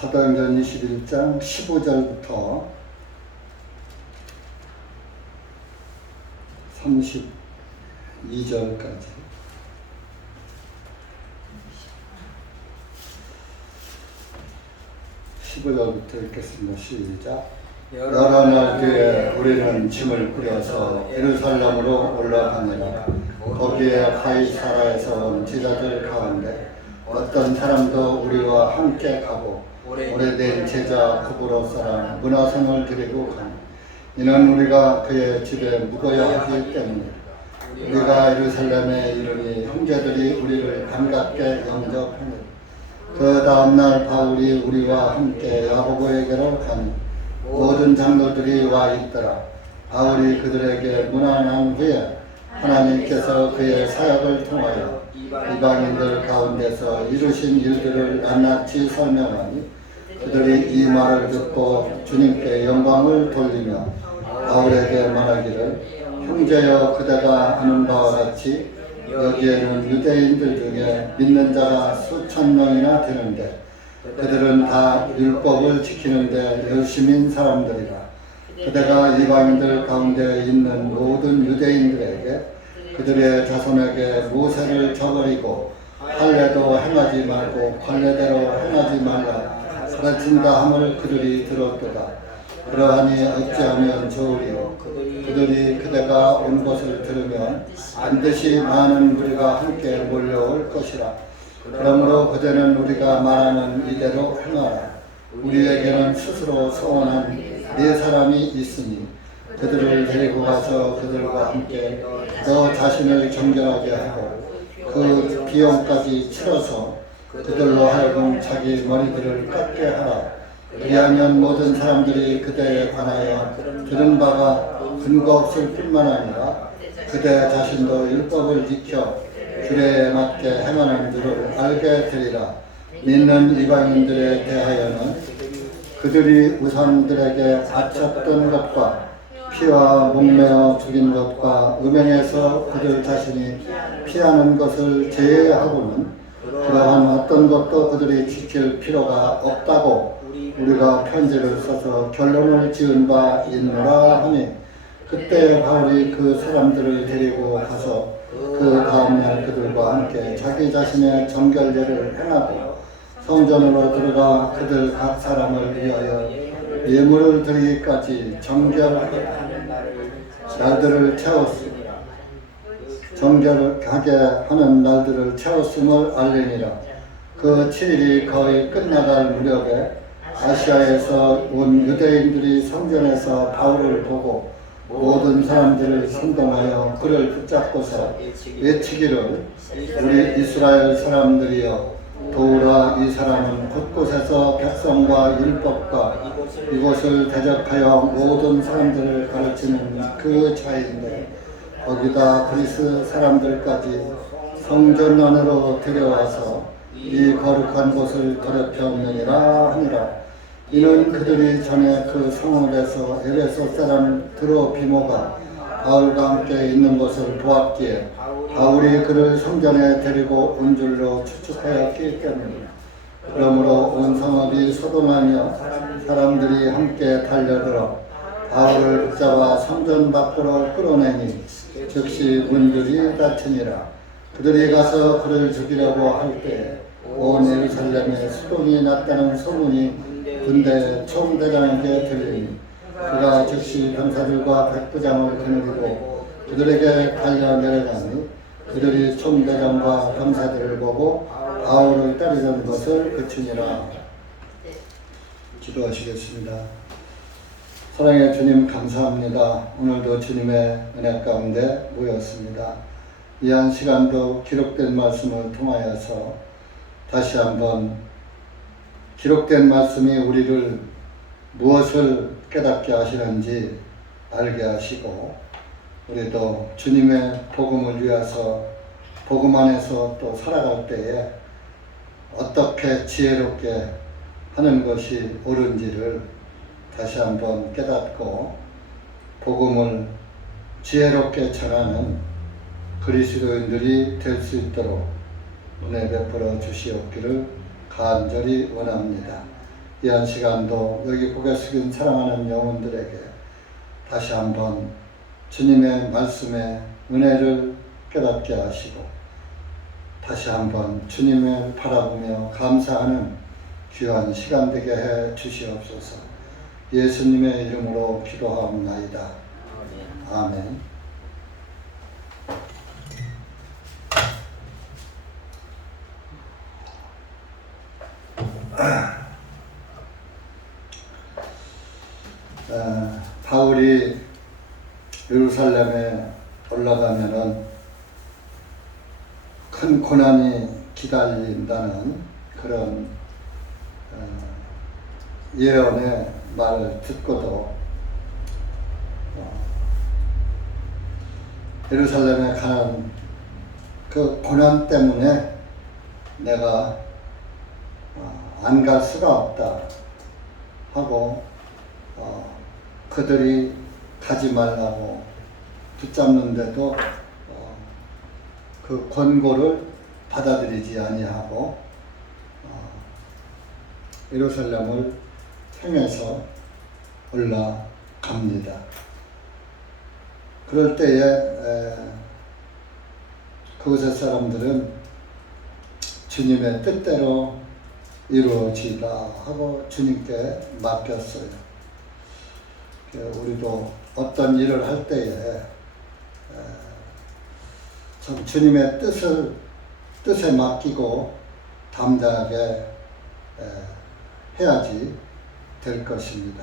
사도행전 21장 15절부터 32절까지 15절부터 읽겠습니다. 시작. 여러 날 뒤에 우리는 짐을 꾸려서 예루살렘으로 올라가니라. 거기에 가이사라에서 온 제자들 가운데 어떤 사람도 우리와 함께 가고 오래된 제자 구브로 사람 문하성을 데리고 가니 이는 우리가 그의 집에 묵어야 하기 때문이라. 우리가 예루살렘에 이르니 형제들이 우리를 반갑게 영접하니 그 다음날 바울이 우리와 함께 야고보에게로 가니 모든 장로들이 와 있더라. 바울이 그들에게 문안한 후에 하나님께서 그의 사역을 통하여 이방인들 가운데서 이루신 일들을 낱낱이 설명하니 그들이 이 말을 듣고 주님께 영광을 돌리며 바울에게 말하기를 형제여 그대가 아는 바와 같이 여기에는 유대인들 중에 믿는 자가 수천 명이나 되는데 그들은 다 율법을 지키는데 열심인 사람들이라. 그대가 이방인들 가운데 있는 모든 유대인들에게 그들의 자손에게 모세를 저버리고 할례도 행하지 말고 관례대로 행하지 말라 가르친다 함을 그들이 들었도다. 그러하니 어찌하면 좋으리요. 그들이 그대가 온 것을 들으면 반드시 많은 무리가 함께 몰려올 것이라. 그러므로 그대는 우리가 말하는 이대로 행하라. 우리에게는 스스로 서원한 네 사람이 있으니 그들을 데리고 가서 그들과 함께 너 자신을 정결하게 하고 그 비용까지 치러서 그들로 하여금 자기 머리들을 깎게 하라. 그리하면 모든 사람들이 그대에 관하여 들은 바가 근거 없을 뿐만 아니라 그대 자신도 율법을 지켜 규례에 맞게 행하는 줄을 알게 되리라. 믿는 이방인들에 대하여는 그들이 우상들에게 바쳤던 것과 피와 목매어 죽인 것과 음행에서 그들 자신이 피하는 것을 제외하고는 그러한 어떤 것도 그들이 지킬 필요가 없다고 우리가 편지를 써서 결론을 지은 바 있노라 하니 그때 바울이 그 사람들을 데리고 가서 그 다음날 그들과 함께 자기 자신의 정결례를 행하고 성전으로 들어가 그들 각 사람을 위하여 예물을 드리기까지 정결하는 날들을 채웠으니라. 정결하게 하는 날들을 채웠음을 알리니라. 그 7일이 거의 끝나갈 무렵에 아시아에서 온 유대인들이 성전에서 바울을 보고 모든 사람들을 선동하여 그를 붙잡고서 외치기를 우리 이스라엘 사람들이여 도우라. 이 사람은 곳곳에서 백성과 율법과 이곳을 대적하여 모든 사람들을 가르치는 그 자인데 거기다 그리스 사람들까지 성전 안으로 들여와서 이 거룩한 곳을 더럽혔느니라 하니라. 이는 그들이 전에 그 성읍에서 에베소 사람 드로피모가 바울과 함께 있는 것을 보았기에 바울이 그를 성전에 데리고 온 줄로 추측하였기 때문이다. 그러므로 온 성읍이 소동하며 사람들이 함께 달려들어 바울을 붙잡아 성전 밖으로 끌어내니 즉시 문들이 닫히니라. 그들이 가서 그를 죽이려고 할 때 온 예루살렘에 수동이 났다는 소문이 군대 총대장에게 들리니 그가 즉시 병사들과 백부장을 거느리고 그들에게 달려 내려가니 그들이 총대장과 병사들을 보고 바울을 때리는 것을 그치니라. 기도하시겠습니다. 사랑의 주님 감사합니다. 오늘도 주님의 은혜 가운데 모였습니다. 이 한 시간도 기록된 말씀을 통하여서 다시 한번 기록된 말씀이 우리를 무엇을 깨닫게 하시는지 알게 하시고 우리도 주님의 복음을 위해서 복음 안에서 또 살아갈 때에 어떻게 지혜롭게 하는 것이 옳은지를 다시 한번 깨닫고 복음을 지혜롭게 전하는 그리스도인들이 될 수 있도록 은혜 베풀어 주시옵기를 간절히 원합니다. 이 한 시간도 여기 고개 숙인 사랑하는 영혼들에게 다시 한번 주님의 말씀의 은혜를 깨닫게 하시고 다시 한번 주님을 바라보며 감사하는 귀한 시간 되게 해 주시옵소서. 예수님의 이름으로 기도하옵나이다. 아멘. 바울이 예루살렘에 올라가면은 큰 고난이 기다린다는 그런 예언의 말을 듣고도 예루살렘에 가는 그 고난 때문에 내가 안 갈 수가 없다 하고 그들이 가지 말라고 붙잡는데도 그 권고를 받아들이지 아니하고 예루살렘을 향해서 올라갑니다. 그럴 때에 그곳의 사람들은 주님의 뜻대로 이루어지다 하고 주님께 맡겼어요. 우리도 어떤 일을 할 때에 참 주님의 뜻에 맡기고 담대하게 해야지 될 것입니다.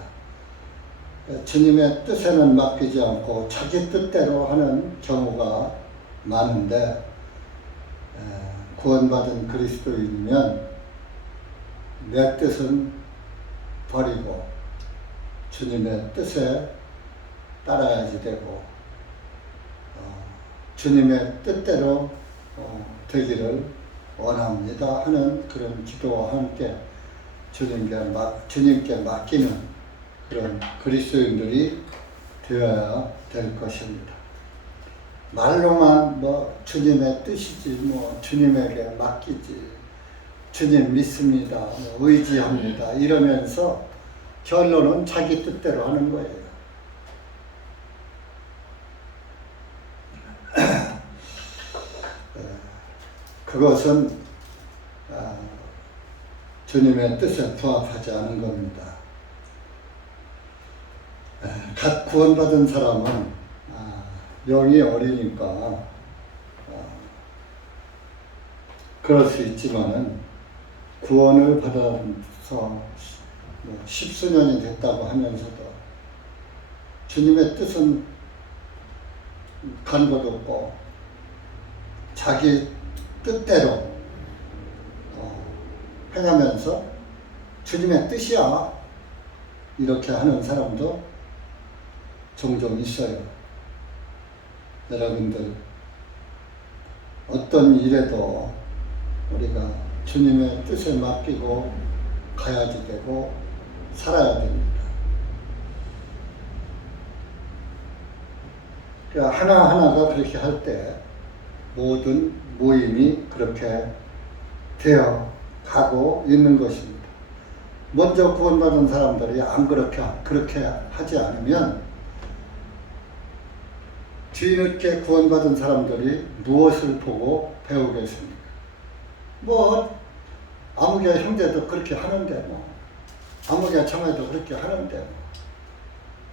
주님의 뜻에는 맡기지 않고 자기 뜻대로 하는 경우가 많은데 구원받은 그리스도인이면 내 뜻은 버리고 주님의 뜻에 따라야지 되고 주님의 뜻대로 되기를 원합니다 하는 그런 기도와 함께 주님께 맡기는 그런 그리스도인들이 되어야 될 것입니다. 말로만 주님의 뜻이지 주님에게 맡기지 주님 믿습니다 의지합니다 이러면서 결론은 자기 뜻대로 하는 거예요. 그것은 주님의 뜻에 부합하지 않은 겁니다. 갓 구원받은 사람은 영이 어리니까 그럴 수 있지만은 구원을 받아서 십수년이 됐다고 하면서도 주님의 뜻은 간 것 없고 자기 뜻대로 행하면서 주님의 뜻이야 이렇게 하는 사람도 종종 있어요. 여러분들 어떤 일에도 우리가 주님의 뜻에 맡기고 가야지 되고 살아야 됩니다. 그러니까 하나하나가 그렇게 할 때 모든 모임이 그렇게 되어 가고 있는 것입니다. 먼저 구원받은 사람들이 안 그렇게 하지 않으면 뒤늦게 구원받은 사람들이 무엇을 보고 배우겠습니까? 아무개 형제도 그렇게 하는데 아무개 청해도 그렇게 하는데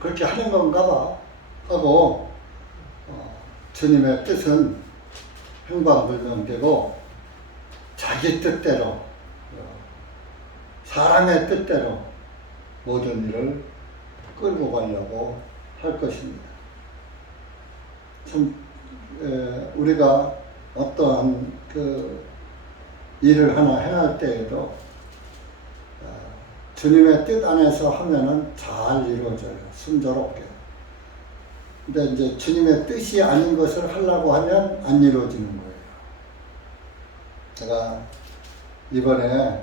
그렇게 하는 건가 봐 하고 주님의 뜻은 행방불명되고 자기 뜻대로 사람의 뜻대로 모든 일을 끌고 가려고 할 것입니다. 참 우리가 어떠한 일을 하나 행할 때에도 주님의 뜻 안에서 하면은 잘 이루어져요. 순조롭게. 근데 이제 주님의 뜻이 아닌 것을 하려고 하면 안 이루어지는 거예요. 제가 이번에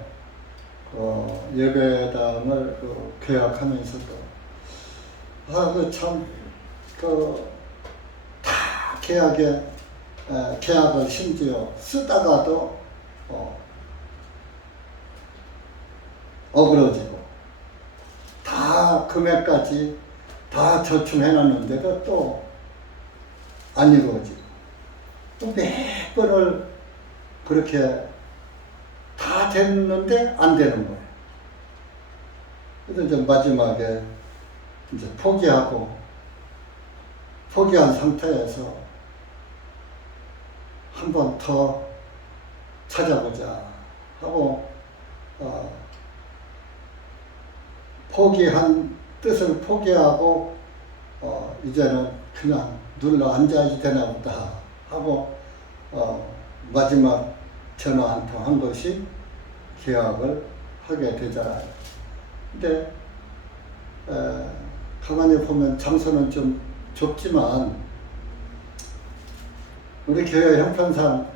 예배당을 계약하면서도 다 계약을 심지어 쓰다가도 어그러지고 다 금액까지 다 저축해놨는데도 또 안 이루어지고 또 몇 번을 그렇게 다 됐는데 안 되는 거예요. 그래서 이제 마지막에 이제 포기한 상태에서 한 번 더 찾아보자 하고 포기한 뜻을 포기하고 이제는 그냥 눌러 앉아야 되나 보다 하고 마지막 전화 한 통 한 것이 계약을 하게 되잖아요. 근데 가만히 보면 장소는 좀 좁지만 우리 교회 형편상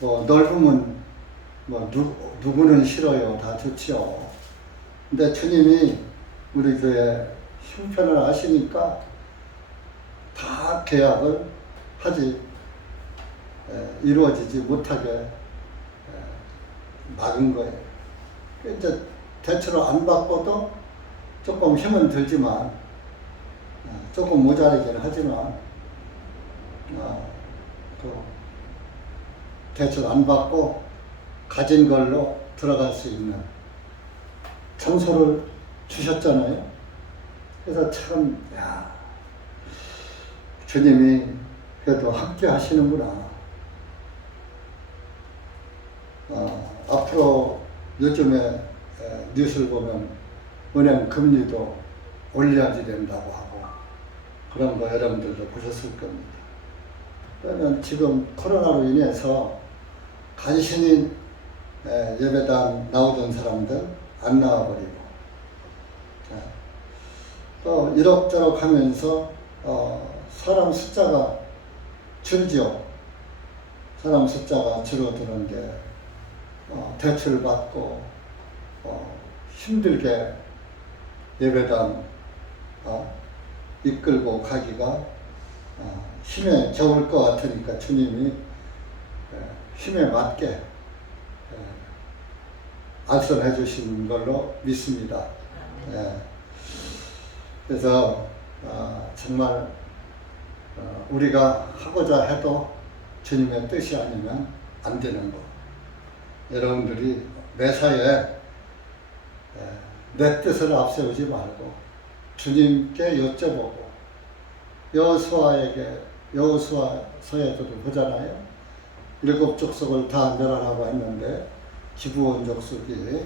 뭐 넓으면 뭐 누구는 싫어요. 다 좋지요. 근데 주님이 우리 교회 형편을 아시니까 다 계약을 하지 이루어지지 못하게 막은 거예요. 이제 대체로 안 받고도 조금 힘은 들지만 조금 모자라긴 하지만 대출 안 받고 가진 걸로 들어갈 수 있는 장소를 주셨잖아요. 그래서 참, 주님이 그래도 함께 하시는구나. 앞으로 요즘에 뉴스를 보면 은행 금리도 올려야지 된다고 하고 그런 거 여러분들도 보셨을 겁니다. 그러면 지금 코로나로 인해서 간신히 예배당 나오던 사람들 안 나와버리고 또 이럭저럭 하면서 사람 숫자가 줄죠. 사람 숫자가 줄어드는 게 대출 받고 힘들게 예배당 이끌고 가기가 힘에 겨울 것 같으니까 주님이 힘에 맞게 알선해 주신 걸로 믿습니다. 그래서 정말 우리가 하고자 해도 주님의 뜻이 아니면 안 되는 거. 여러분들이 매사에 내 뜻을 앞세우지 말고 주님께 여쭤보고 여호수아서에서도 보잖아요. 7 족속을 다 멸하라고 했는데 기브온 족속이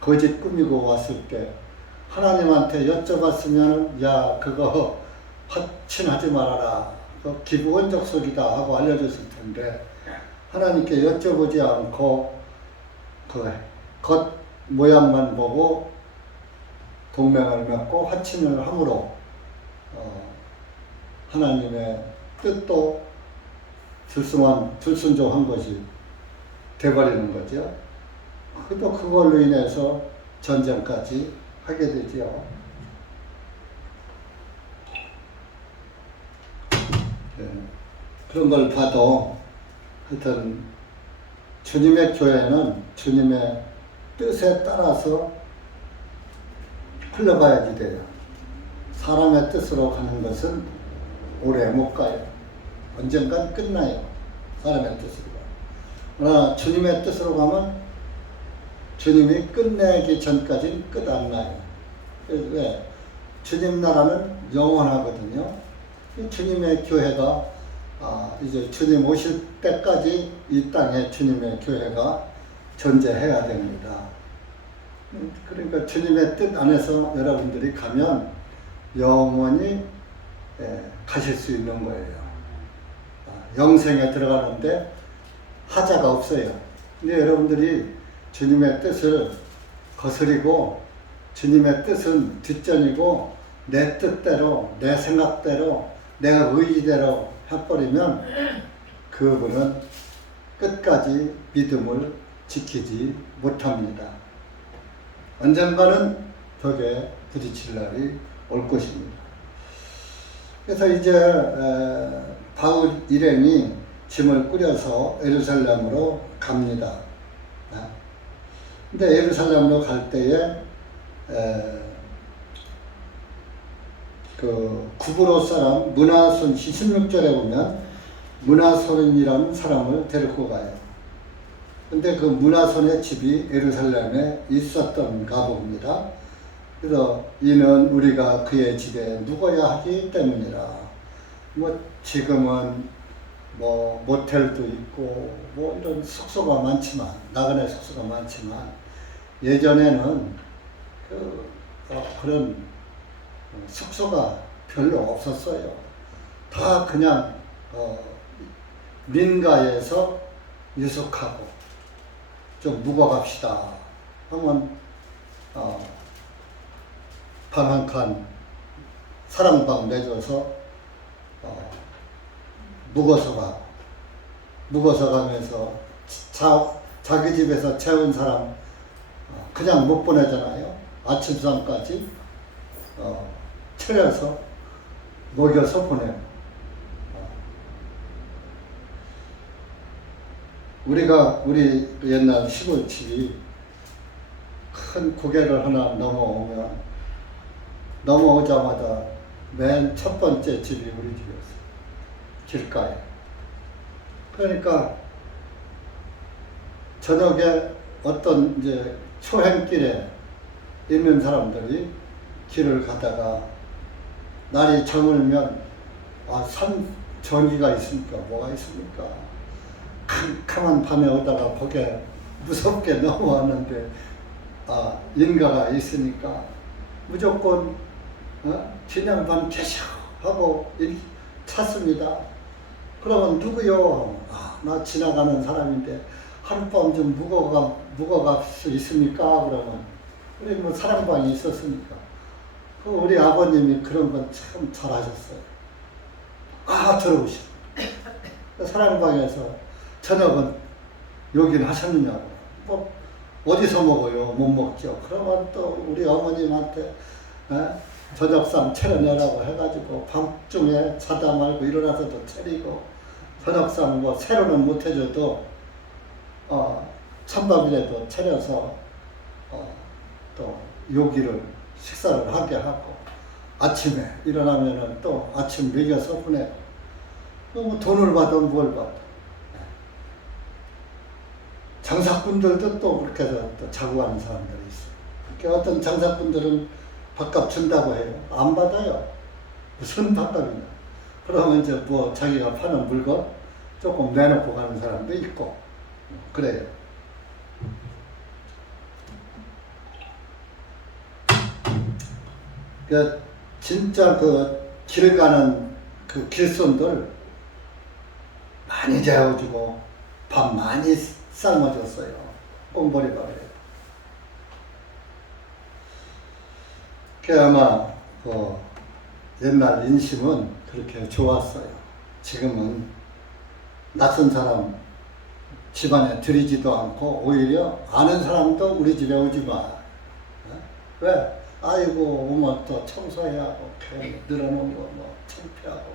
거짓 꾸미고 왔을 때 하나님한테 여쭤봤으면 야 그거 화친하지 말아라. 기브온 족속이다 하고 알려줬을 텐데 하나님께 여쭤보지 않고 그 겉 모양만 보고 동맹을 맺고 화친을 함으로 하나님의 뜻도 불순종한 것이 돼버리는 거죠. 또 그걸로 인해서 전쟁까지 하게 되죠. 그런 걸 봐도 하여튼 주님의 교회는 주님의 뜻에 따라서 흘러가야지 돼요. 사람의 뜻으로 가는 것은 오래 못 가요. 언젠간 끝나요. 사람의 뜻으로 가요. 그러나 주님의 뜻으로 가면 주님이 끝내기 전까지는 끝 안 나요. 왜? 주님 나라는 영원하거든요. 주님의 교회가 이제 주님 오실 때까지 이 땅에 주님의 교회가 존재해야 됩니다. 그러니까 주님의 뜻 안에서 여러분들이 가면 영원히 가실 수 있는 거예요. 영생에 들어가는데 하자가 없어요. 근데 여러분들이 주님의 뜻을 거스리고 주님의 뜻은 뒷전이고 내 뜻대로 내 생각대로 내 의지대로 해버리면 그분은 끝까지 믿음을 지키지 못합니다. 언젠가는 벽에 부딪힐 날이 올 것입니다. 그래서 이제 바울 일행이 짐을 꾸려서 예루살렘으로 갑니다. 근데 예루살렘으로 갈 때에 그 구브로 사람 문하손 16절에 보면 문하손이라는 사람을 데리고 가요. 근데 그 문하손의 집이 예루살렘에 있었던가 봅니다. 그래서 이는 우리가 그의 집에 묵어야 하기 때문이라. 뭐 지금은 뭐 모텔도 있고 뭐 이런 숙소가 많지만, 나그네 숙소가 많지만, 예전에는 그런 숙소가 별로 없었어요. 다 그냥 민가에서 유숙하고 좀 묵어갑시다 하면 방 한 칸 사랑방 내줘서 묵어서 가면서 자기 집에서 재운 사람 그냥 못 보내잖아요. 아침상까지 차려서 먹여서 보내고. 우리 옛날 시골집이 큰 고개를 하나 넘어오자마자 맨 첫 번째 집이 우리 집이었어요. 길가에. 그러니까 저녁에 어떤 이제 초행길에 있는 사람들이 길을 가다가 날이 저물면 산 전기가 있습니까? 뭐가 있습니까? 캄캄한 밤에 오다가 거기에 무섭게 넘어왔는데 인가가 있으니까 무조건 진양반 계셔 하고 찾습니다. 그러면 누구요? 나 지나가는 사람인데 하룻밤 좀 묵어갈 수 있습니까? 그러면 우리 뭐 사랑방이 있었으니까. 우리 아버님이 그런 건 참 잘하셨어요. 들어오시오. 사랑방에서 저녁은 요긴 하셨느냐고. 뭐 어디서 먹어요? 못 먹죠. 그러면 또 우리 어머님한테 저녁상 차려내라고 해가지고 밤중에 자다 말고 일어나서도 차리고, 저녁상 뭐 새로는 못 해줘도 찬밥이라도 차려서 또 요기를 식사를 하게 하고, 아침에 일어나면은 또 아침 먹여서 보내고, 뭐 돈을 받든 뭘 받든. 장사꾼들도 또 그렇게 해서 또 자고 가는 사람들이 있어요. 그러니까 어떤 장사꾼들은 밥값 준다고 해요. 안 받아요. 무슨 밥값이냐. 그러면 이제 뭐 자기가 파는 물건 조금 내놓고 가는 사람도 있고, 그래요. 진짜 길 가는 그 길손들 많이 재워주고 밥 많이 삶아줬어요. 꽁보리밥에. 아마 옛날 인심은 그렇게 좋았어요. 지금은 낯선 사람 집안에 들이지도 않고 오히려 아는 사람도 우리 집에 오지 마. 왜? 아이고 오면 또 청소해야 하고 늘어놓은 거 뭐 창피하고.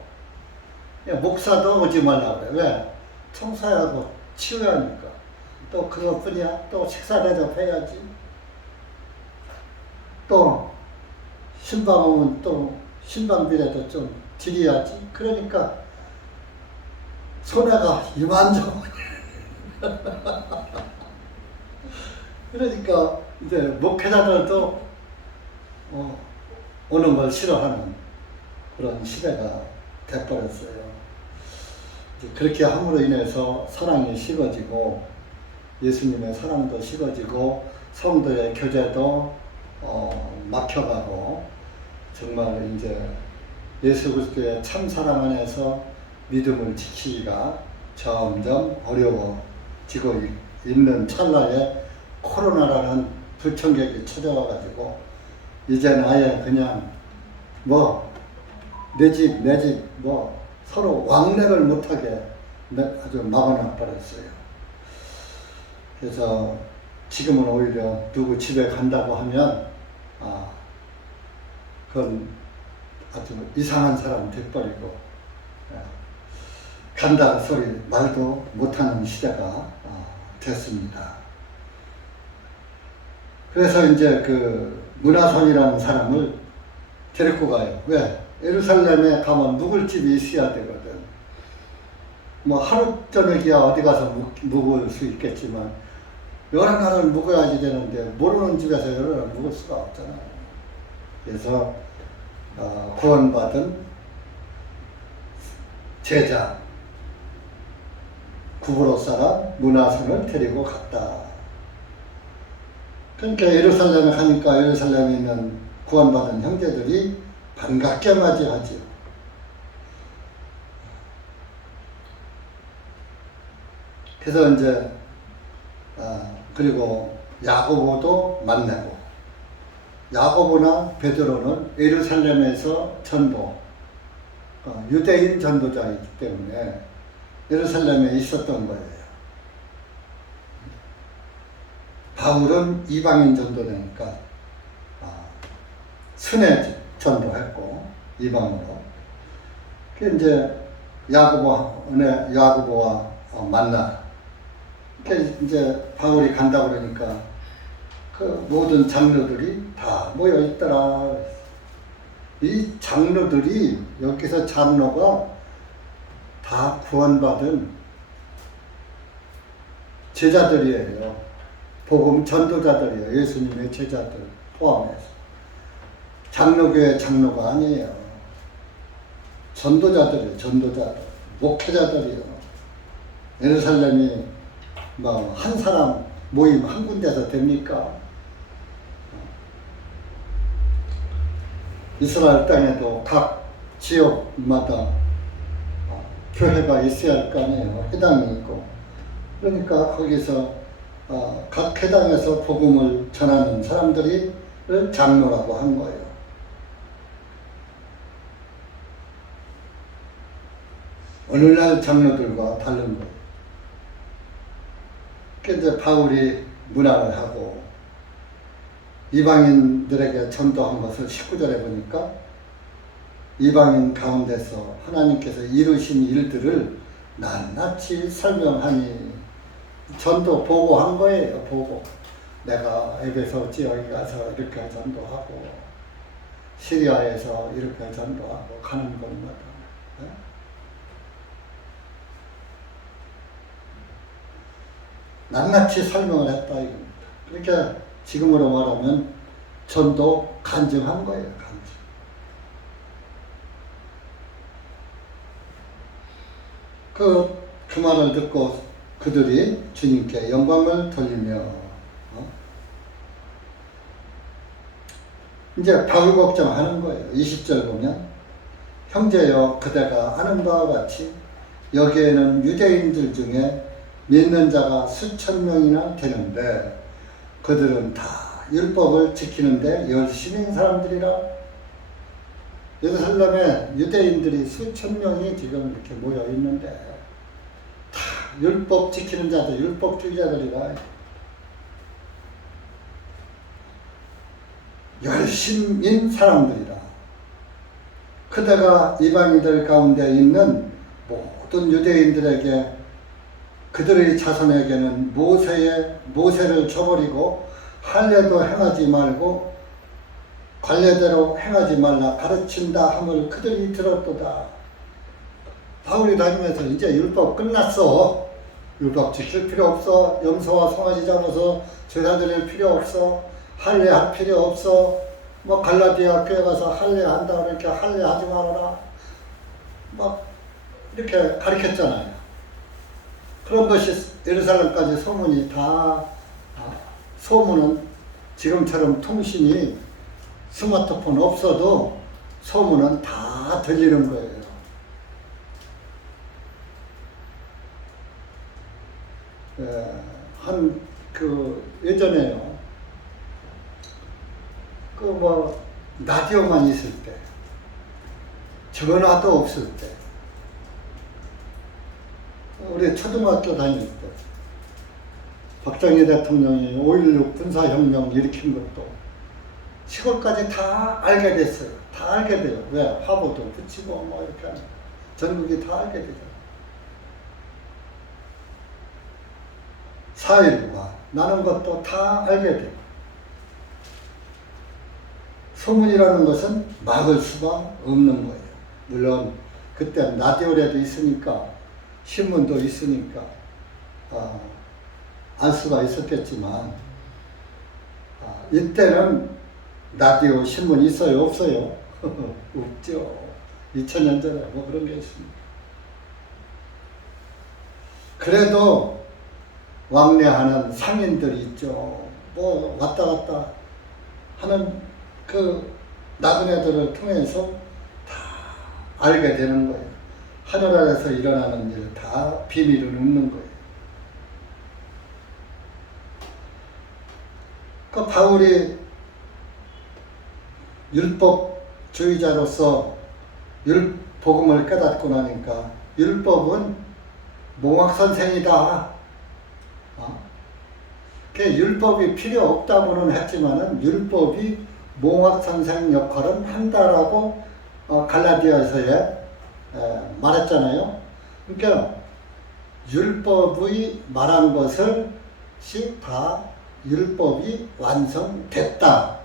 목사도 오지 말라 그래. 왜? 청소해야 하고 치워야 하니까. 또 그것뿐이야. 또 식사 대접해야지. 또 신방 오면 또 신방비라도 좀 드려야지. 그러니까 손해가 이만저만. 그러니까 이제 목회자들도 오는 걸 싫어하는 그런 시대가 돼버렸어요. 그렇게 함으로 인해서 사랑이 식어지고, 예수님의 사랑도 식어지고, 성도의 교제도 막혀가고, 정말 이제 예수 그리스도의 참 사랑 안에서 믿음을 지키기가 점점 어려워지고 있는 찰나에 코로나라는 불청객이 찾아와가지고 이제는 아예 그냥 뭐 내 집 뭐 서로 왕래를 못하게 아주 막아놔 버렸어요. 그래서 지금은 오히려 누구 집에 간다고 하면 그건 아주 이상한 사람 돼버리고, 간다는 소리 말도 못하는 시대가 됐습니다. 그래서 이제 그 문하손이라는 사람을 데리고 가요. 왜? 예루살렘에 가면 묵을 집이 있어야 되거든. 뭐 하루 저녁이야 어디 가서 묵을 수 있겠지만 여러 날을 묵어야지 되는데 모르는 집에서 여러 날 묵을 수가 없잖아요. 그래서 구원받은 제자 구브로 사람 므낫을 데리고 갔다. 그러니까 예루살렘에 가니까 예루살렘에 있는 구원받은 형제들이 반갑게 맞이하죠. 그래서 이제 그리고 야고보도 만나고, 야고보나 베드로는 예루살렘에서 전도, 유대인 전도자이기 때문에 예루살렘에 있었던 거예요. 바울은 이방인 전도자니까 순회 전도했고 이방으로. 그 이제 야고보와 만나. 그 이제 바울이 간다 그러니까 그 모든 장로들이 다 모여 있더라. 이 장로들이 여기서 장로가 다 구원받은 제자들이에요. 복음 전도자들이에요. 예수님의 제자들 포함해서. 장로교회 장로가 아니에요. 전도자들이에요. 전도자들. 목회자들이에요. 예루살렘이 뭐 한 사람 모임 한 군데서 됩니까? 이스라엘 땅에도 각 지역마다 교회가 있어야 할 거 아니에요. 회당이 있고. 그러니까 거기서 각 회당에서 복음을 전하는 사람들이 장로라고 한 거예요. 오늘날 장로들과 다른 거예요. 이제 바울이 문안을 하고 이방인들에게 전도한 것을 19절에 보니까 이방인 가운데서 하나님께서 이루신 일들을 낱낱이 설명하니, 전도 보고한 거예요. 보고 내가 에베소 지역에 가서 이렇게 전도하고 시리아에서 이렇게 전도하고 가는 곳마다 낱낱이 설명을 했다 이겁니다. 그러니까 지금으로 말하면 전도 간증한 거예요. 간증. 그 말을 듣고 그들이 주님께 영광을 돌리며 이제 바울 걱정하는 거예요. 20절 보면 형제여 그대가 아는 바와 같이 여기에는 유대인들 중에 믿는 자가 수천 명이나 되는데 그들은 다 율법을 지키는데 열심인 사람들이라. 예루살렘에 유대인들이 수천 명이 지금 이렇게 모여 있는데 다 율법 지키는 자들, 율법주의자들이라. 열심인 사람들이라. 그대가 이방인들 가운데 있는 모든 유대인들에게 그들의 자손에게는 모세를 저버리고 할례도 행하지 말고 관례대로 행하지 말라 가르친다 함을 그들이 들었도다. 바울이 다니면서 이제 율법 끝났어. 율법 지킬 필요 없어. 염소와 송아지 잡아서 제사 드릴 필요 없어. 할례할 필요 없어. 뭐 갈라디아 교회 가서 할례한다 그러니까 할례하지 말아라. 막 이렇게 가르쳤잖아요. 그런 것이 예루살렘까지 소문이 소문은 지금처럼 통신이 스마트폰 없어도 소문은 다 들리는 거예요. 예전에요. 라디오만 있을 때, 전화도 없을 때, 우리 초등학교 다닐 때 박정희 대통령이 5.16 군사혁명 일으킨 것도 시골까지 다 알게 됐어요. 다 알게 돼요. 왜? 화보도 붙이고 뭐 이렇게 하는 전국이 다 알게 되잖아요. 4.19가 나는 것도 다 알게 돼요. 소문이라는 것은 막을 수가 없는 거예요. 물론 그때 라디오라도 있으니까 신문도 있으니까 알 수가 있었겠지만 이때는 라디오 신문 있어요 없어요? 없죠. 2000년 전에 뭐 그런 게 있습니다. 그래도 왕래하는 상인들이 있죠. 뭐 왔다 갔다 하는 그 나그네들을 통해서 다 알게 되는 거예요. 하늘 아래서 일어나는 일 다 비밀을 읊는 거예요. 그 바울이 율법주의자로서 복음을 깨닫고 나니까 율법은 몽학선생이다. 율법이 필요 없다고는 했지만은 율법이 몽학선생 역할은 한다라고 갈라디아서에 말했잖아요. 그러니까 율법의 말한 것을 다 율법이 완성됐다.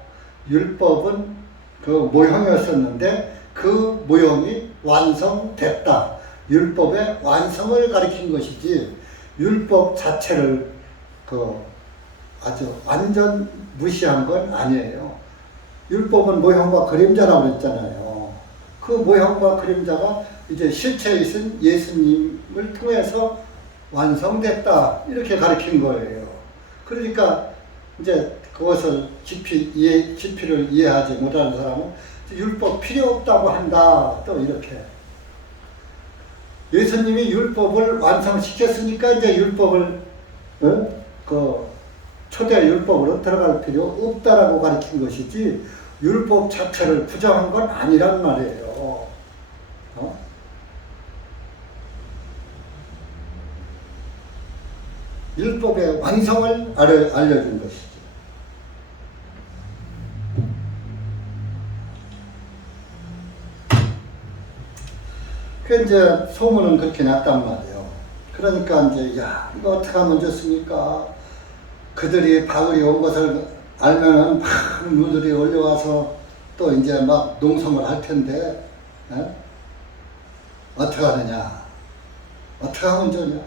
율법은 그 모형이었었는데 그 모형이 완성됐다. 율법의 완성을 가리킨 것이지 율법 자체를 아주 완전 무시한 건 아니에요. 율법은 모형과 그림자라고 그랬잖아요. 그 모형과 그림자가 이제 실체에 있은 예수님을 통해서 완성됐다. 이렇게 가리킨 거예요. 그러니까 이제 그것을 깊이를 이해하지 못하는 사람은 율법 필요 없다고 한다. 또 이렇게. 예수님이 율법을 완성시켰으니까 이제 율법을 초대 율법으로 들어갈 필요 없다라고 가르친 것이지 율법 자체를 부정한 건 아니란 말이에요. 율법의 완성을 알려준 것이죠. 그 이제 소문은 그렇게 났단 말이에요. 그러니까 이제 이거 어떻게 하면 좋습니까? 그들이 바울이 온 것을 알면은 많은 무들이 올려와서 또 이제 막 농성을 할 텐데 어떻게 하느냐? 어떻게 하면 좋냐?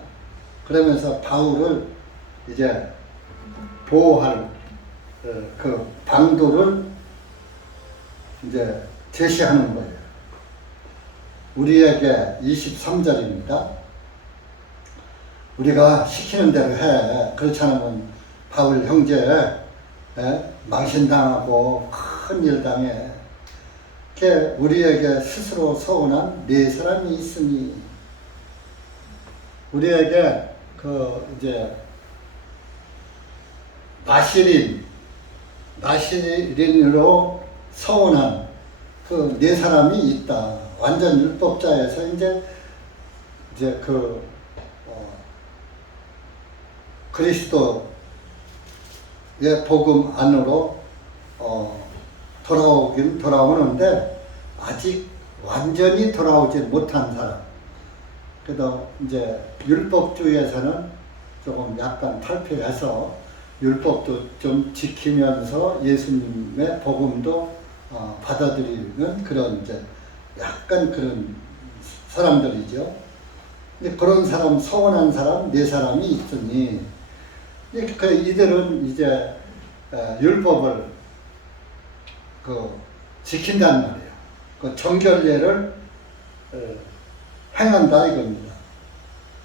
그러면서 바울을 이제 보호할 그 방도를 이제 제시하는 거예요. 우리에게 23절입니다. 우리가 시키는 대로 해. 그렇지 않으면 바울 형제 망신당하고 큰일 당해. 우리에게 스스로 서운한 네 사람이 있으니 우리에게 이제 나시린으로 서운한 그 네 사람이 있다. 완전 율법자에서 이제 그리스도의 복음 안으로 돌아오는데 아직 완전히 돌아오지 못한 사람. 그래도 이제 율법주의에서는 조금 약간 탈피해서 율법도 좀 지키면서 예수님의 복음도 받아들이는 그런 이제 약간 그런 사람들이죠. 근데 그런 사람, 서운한 사람, 네 사람이 있으니, 이들은 이제 율법을 지킨단 말이에요. 그 정결례를 행한다 이겁니다.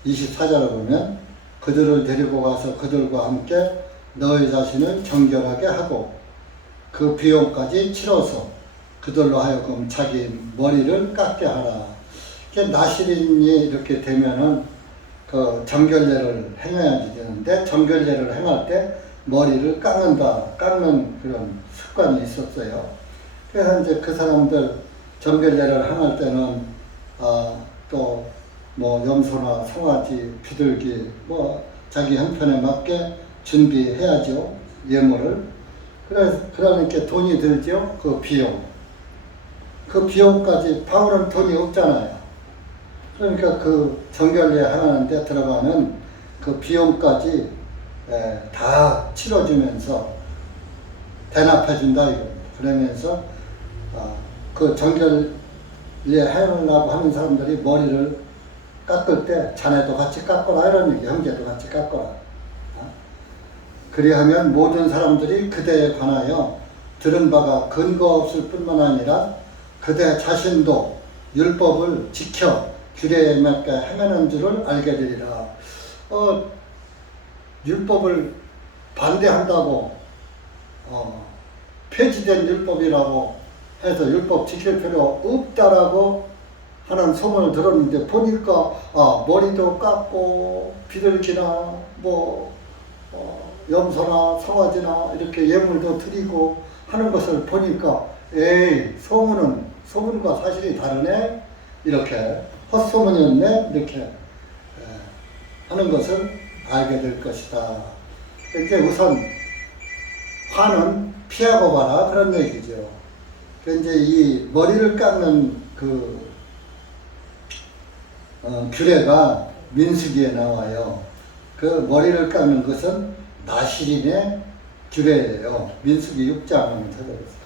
24절을 보면 그들을 데리고 가서 그들과 함께 너희 자신을 정결하게 하고 그 비용까지 치러서 그들로 하여금 자기 머리를 깎게 하라. 나시린이 이렇게 되면은 그 정결례를 행해야지 되는데 정결례를 행할 때 머리를 깎는 그런 습관이 있었어요. 그래서 이제 그 사람들 정결례를 행할 때는 또 뭐 염소나 송아지, 비둘기 뭐 자기 형편에 맞게 준비해야죠. 예물을. 그러니까 돈이 들죠. 그 비용. 그 비용까지 바울은 돈이 없잖아요. 그러니까 그 정결례 하는데 들어가는 그 비용까지 다 치러주면서 대납해준다 이겁니다. 그러면서 그 정결 해하려고 하는 사람들이 머리를 깎을 때 자네도 같이 깎거라 이런 얘기, 형제도 같이 깎거라. 그리하면 모든 사람들이 그대에 관하여 들은 바가 근거 없을 뿐만 아니라 그대 자신도 율법을 지켜 규례에 맞게 행하는 줄을 알게 되리라. 율법을 반대한다고 폐지된 율법이라고 해서 율법 지킬 필요 없다라고 하는 소문을 들었는데 보니까 머리도 깎고 비둘기나 염소나 송아지나 이렇게 예물도 드리고 하는 것을 보니까 에이 소문과 사실이 다르네 이렇게 헛소문이었네 이렇게 하는 것을 알게 될 것이다. 이제 우선 화는 피하고 가라 그런 얘기죠. 이제 이 머리를 깎는 그 규례가 민수기에 나와요. 그 머리를 깎는 것은 나실인의 규례예요. 민수기 6장을 찾아보세요.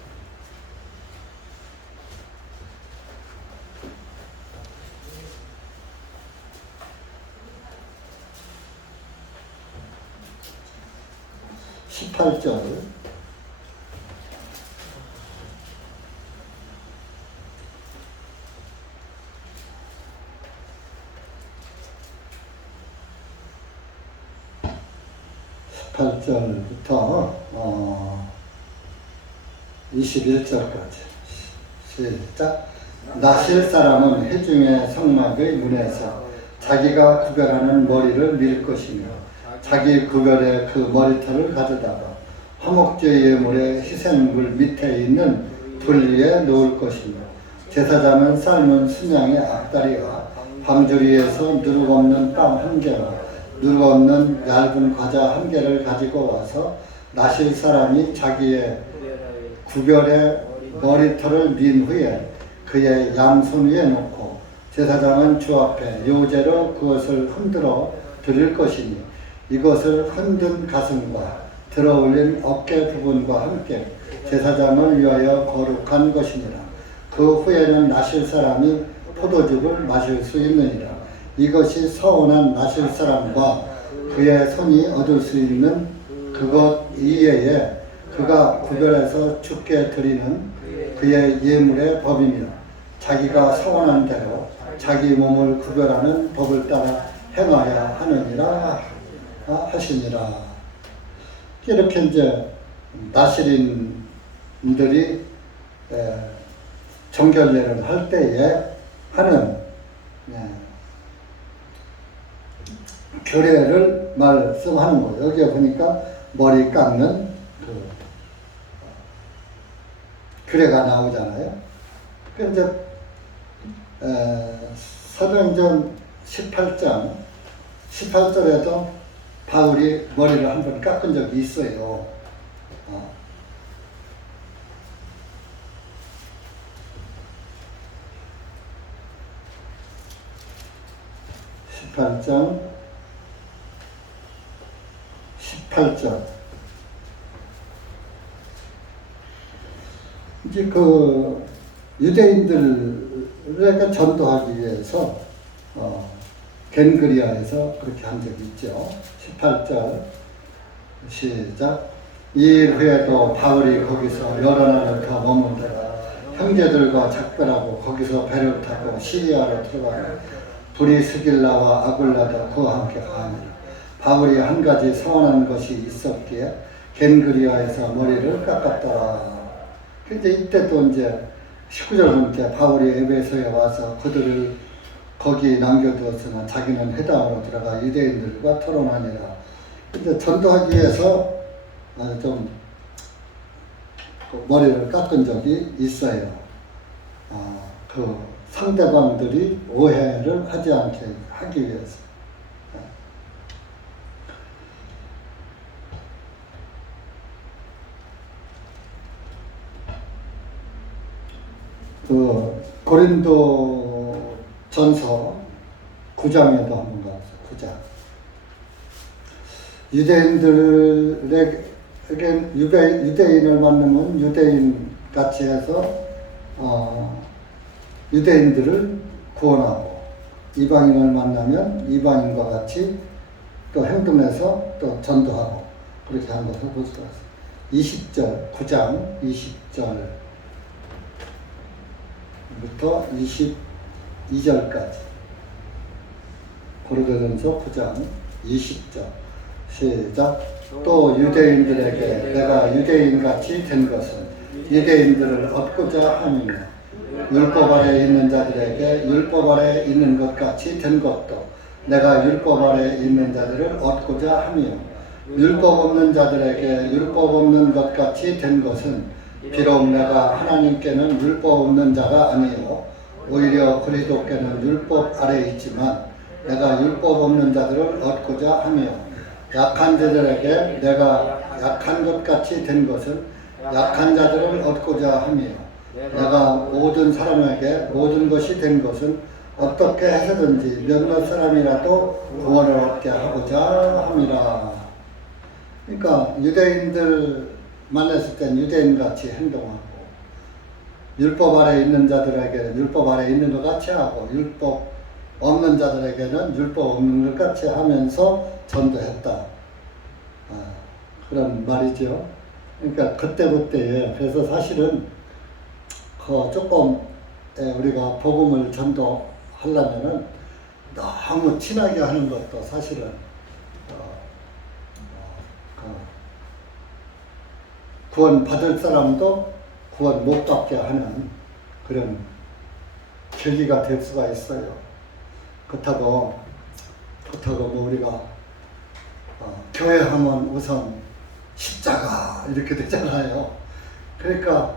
(18절) (18절부터) 21절까지 시작. 나실 사람은 회중의 성막의 문에서 자기가 구별하는 머리를 밀 것이며 자기 구별의 그 머리털을 가져다가 화목제 예물의 희생물 밑에 있는 불 위에 놓을 것이며 제사장은 삶은 순양의 앞다리와 방주리에서 누룩 없는 빵 한 개와 누룩 없는 얇은 과자 한 개를 가지고 와서 나실 사람이 자기의 구별의 머리털을 민 후에 그의 양손 위에 놓고 제사장은 주 앞에 요제로 그것을 흔들어 드릴 것이니 이것을 흔든 가슴과 들어올린 어깨 부분과 함께 제사장을 위하여 거룩한 것이니라. 그 후에는 나실 사람이 포도즙을 마실 수 있느니라. 이것이 서운한 나실 사람과 그의 손이 얻을 수 있는 그것 이외에 그가 구별해서 주께 드리는 그의 예물의 법이며 자기가 서원한 대로 자기 몸을 구별하는 법을 따라 행하여야 하느니라 하시니라. 이렇게 이제 나실인들이 정결례를 할 때에 하는 규례를 말씀하는 거예요. 여기에 보니까 머리 깎는 그 규례가 나오잖아요. 그 이제 사도행전 18절에도 바울이 머리를 한번 깎은 적이 있어요. 18장 18절 이제 그 유대인들에게 전도하기 위해서 겐그리아에서 그렇게 한 적이 있죠. 18절 시작. 이 일 후에도 바울이 거기서 여러 날을 더 머물다가 형제들과 작별하고 거기서 배를 타고 시리아로 들어가니 브리스길라와 아굴라도 그와 함께 가니라. 바울이 한 가지 서원한 것이 있었기에 겐그리아에서 머리를 깎았더라. 근데 이때도 이제 19절 보니까 바울이 에베소에 와서 그들을 거기 남겨두었으나 자기는 회당으로 들어가 유대인들과 토론하니라. 근데 전도하기 위해서 좀 머리를 깎은 적이 있어요. 그 상대방들이 오해를 하지 않게 하기 위해서. 그 고린도 전서 9장에도 한번 가서 9장. 유대인을 만나면 유대인 같이 해서 유대인들을 구원하고 이방인을 만나면 이방인과 같이 또 행동해서 또 전도하고 그렇게 한 것을 볼 수가 있습니다. 20절, 9장 20절부터 22절까지 고린도전서 9장 20절 시작. 또 유대인들에게 내가 유대인같이 된 것은 유대인들을 얻고자 함이며 율법 아래 있는 자들에게 율법 아래 있는 것 같이 된 것도 내가 율법 아래 있는 자들을 얻고자 하며 율법 없는 자들에게 율법 없는 것 같이 된 것은 비록 내가 하나님께는 율법 없는 자가 아니요 오히려 그리스도께는 율법 아래 있지만 내가 율법 없는 자들을 얻고자 하며 약한 자들에게 내가 약한 것 같이 된 것은 약한 자들을 얻고자 하며 내가 모든 사람에게 모든 것이 된 것은 어떻게 해서든지 몇몇 사람이라도 구원을 얻게 하고자 함이라. 그러니까 유대인들 만났을 땐 유대인같이 행동하고 율법 아래 있는 자들에게는 율법 아래 있는 것 같이 하고 율법 없는 자들에게는 율법 없는 것 같이 하면서 전도했다. 그런 말이죠. 그러니까 그때그때에 그래서 사실은 조금 우리가 복음을 전도하려면은 너무 친하게 하는 것도 사실은 구원 받을 사람도 구원 못 받게 하는 그런 계기가 될 수가 있어요. 그렇다고 뭐 우리가 교회 하면 우선 십자가 이렇게 되잖아요. 그러니까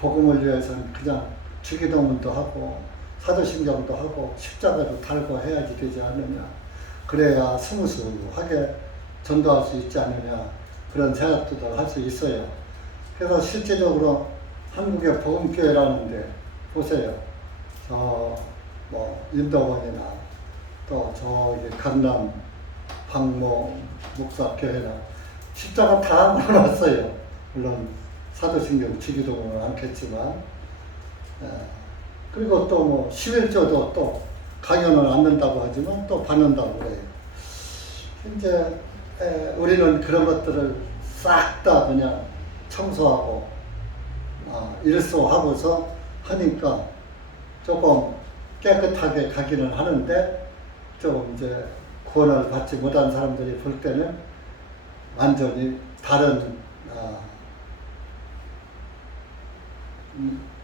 복음을 위해서는 그냥 주기도문도 하고 사도신경도 하고 십자가도 달고 해야지 되지 않느냐. 그래야 스무스하게 전도할 수 있지 않느냐. 그런 생각도 할 수 있어요. 그래서 실제적으로 한국의 복음교회라는데 보세요. 뭐 인도원이나 또 저기 강남 박모 목사교회나 십자가 다 몰아놨어요. 물론 사도신경 주기도문은 않겠지만 그리고 또 뭐 11조도 또 강연을 안 는다고 하지만 또 받는다고 그래요. 이제 우리는 그런 것들을 싹 다 그냥 청소하고 일소하고서 하니까 조금 깨끗하게 가기는 하는데 좀 이제 구원을 받지 못한 사람들이 볼 때는 완전히 다른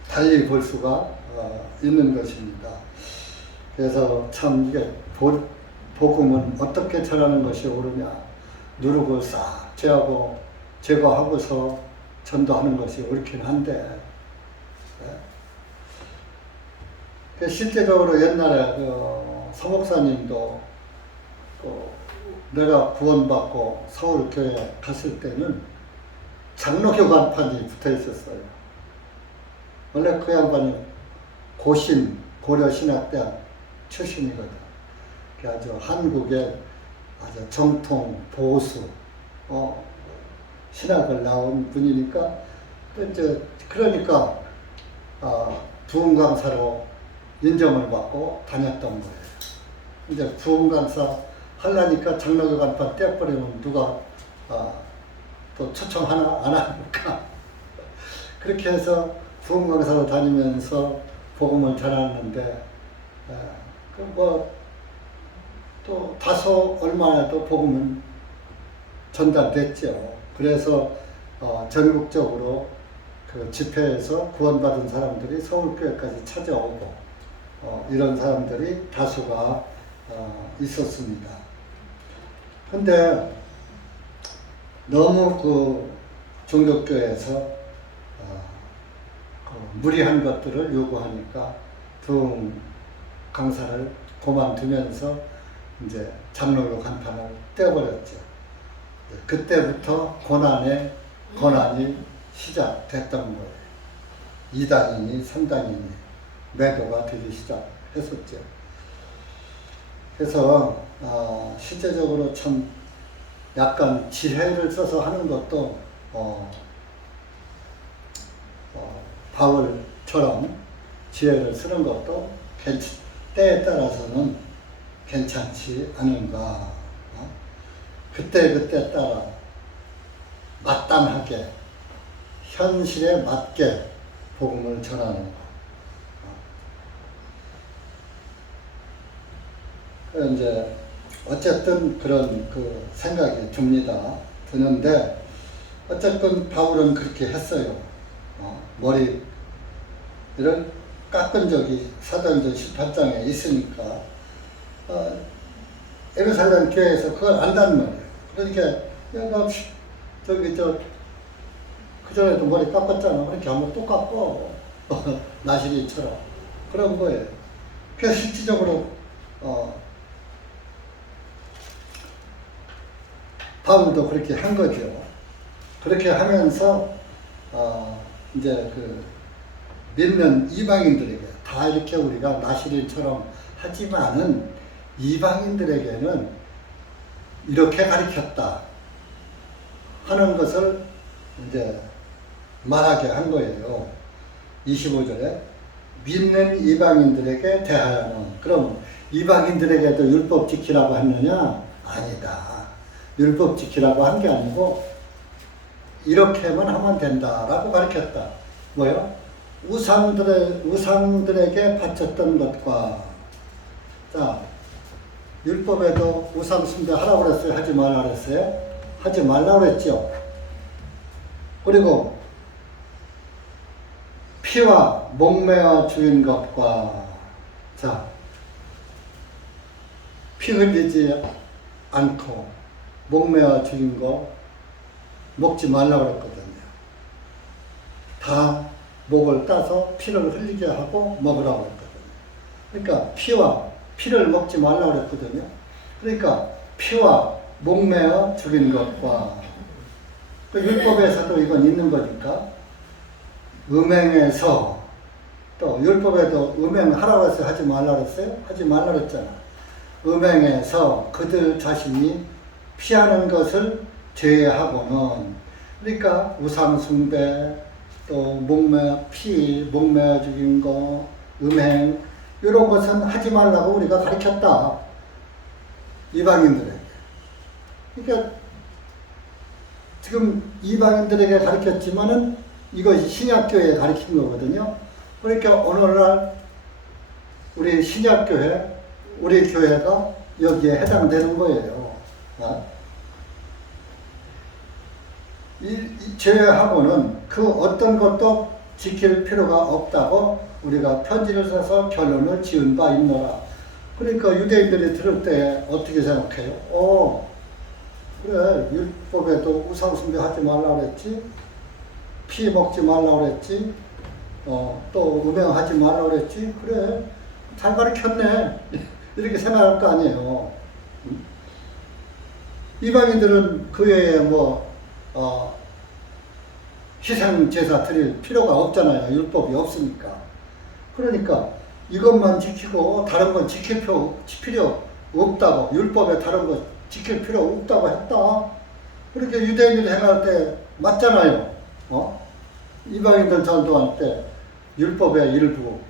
달리 볼 수가 있는 것입니다. 그래서 참 이게 복음은 어떻게 전하는 것이 옳으냐, 누르고 싹 제거하고서 전도하는 것이 옳긴 한데 실제적으로 옛날에 서목사님도 내가 구원받고 서울교회 갔을 때는 장로교 간판이 붙어 있었어요. 원래 그 양반이 고려신학대학 출신이거든. 아주 한국의 아주 정통 보수 신학을 나온 분이니까 이제 그러니까 부흥 강사로 인정을 받고 다녔던 거예요. 이제 부흥 강사 하려니까 장로교 간판 떼버리면 누가 또 초청하나 안 하니까 그렇게 해서 부흥 강사로 다니면서 복음을 전하는데 또 다소 얼마나도 복음은 전달됐죠. 그래서 전국적으로 그 집회에서 구원받은 사람들이 서울교회까지 찾아오고 이런 사람들이 다수가 있었습니다. 근데 너무 그 종교교회에서 무리한 것들을 요구하니까 부흥 강사를 그만두면서 이제 장로교 간판을 떼어버렸죠. 그때부터 고난이 시작됐던 거예요. 2단이니 3단이니 매도가 되기 시작했었죠. 그래서 실제적으로 참 약간 지혜를 써서 하는 것도 바울 지혜를 쓰는 것도 때에 따라서는 괜찮지 않은가. 그때 따라 마땅하게 현실에 맞게 복음을 전하는 것. 이제 어쨌든 그런 그 생각이 드는데 어쨌든 바울은 그렇게 했어요. 머리를 깎은 적이 사도행전 18장에 있으니까 예루살렘 교회에서 그걸 안다는 말이에요. 그러니까 야, 그전에도 머리 깎았잖아. 그렇게 한번 또 깎어. 나시리처럼. 그런 거예요. 그래서 실질적으로, 바울도 그렇게 한 거죠. 그렇게 하면서, 이제 믿는 이방인들에게 다 이렇게 우리가 나시리처럼 하지만은 이방인들에게는 이렇게 가르쳤다 하는 것을 이제 말하게 한 거예요. 25절에 믿는 이방인들에게 대하여는. 그럼 이방인들에게도 율법 지키라고 했느냐? 아니다. 율법 지키라고 한 게 아니고 이렇게만 하면 된다라고 가르쳤다. 뭐요? 우상들에게 바쳤던 것과, 자, 율법에도 우상 숭배하라고 그랬어요? 하지 말라 그랬어요? 하지 말라 그랬죠. 그리고 피와 목매어 죽인 것과, 자, 피 흘리지 않고 목매어 죽인 거 먹지 말라고 그랬거든요. 다 목을 따서 피를 흘리게 하고 먹으라고 했거든요. 그러니까 피를 먹지 말라고 그랬거든요. 그러니까 피와 목매어 죽인 것과, 율법에서도 이건 있는 거니까, 음행에서, 또 율법에도 음행하라고 했어요? 하지 말라고 했어요? 하지 말라고 했잖아. 음행에서 그들 자신이 피하는 것을 제외하고는, 그러니까 우상 숭배, 또 목매어 죽인 거, 음행, 이런 것은 하지 말라고 우리가 가르쳤다. 이방인들에게. 그러니까 지금 이방인들에게 가르쳤지만은 이것이 신약교회에 가르친 거거든요. 그러니까 오늘날 우리 신약교회, 우리 교회가 여기에 해당되는 거예요. 제외하고는 그 어떤 것도 지킬 필요가 없다고 우리가 편지를 써서 결론을 지은 바 있노라. 그러니까 유대인들이 들을 때 어떻게 생각해요? 그래, 율법에도 우상 숭배하지 말라고 그랬지, 피 먹지 말라고 그랬지, 또 음행하지 말라고 그랬지, 그래, 잘 가르쳤네. 이렇게 생각할 거 아니에요. 이방인들은 그 외에 희생 제사 드릴 필요가 없잖아요. 율법이 없으니까. 그러니까 이것만 지키고 다른 건 지킬 필요 없다고, 율법에 다른 거 지킬 필요 없다고 했다. 그렇게 유대인들이 행할 때 맞잖아요. 이방인들 전도할 때 율법의 일부,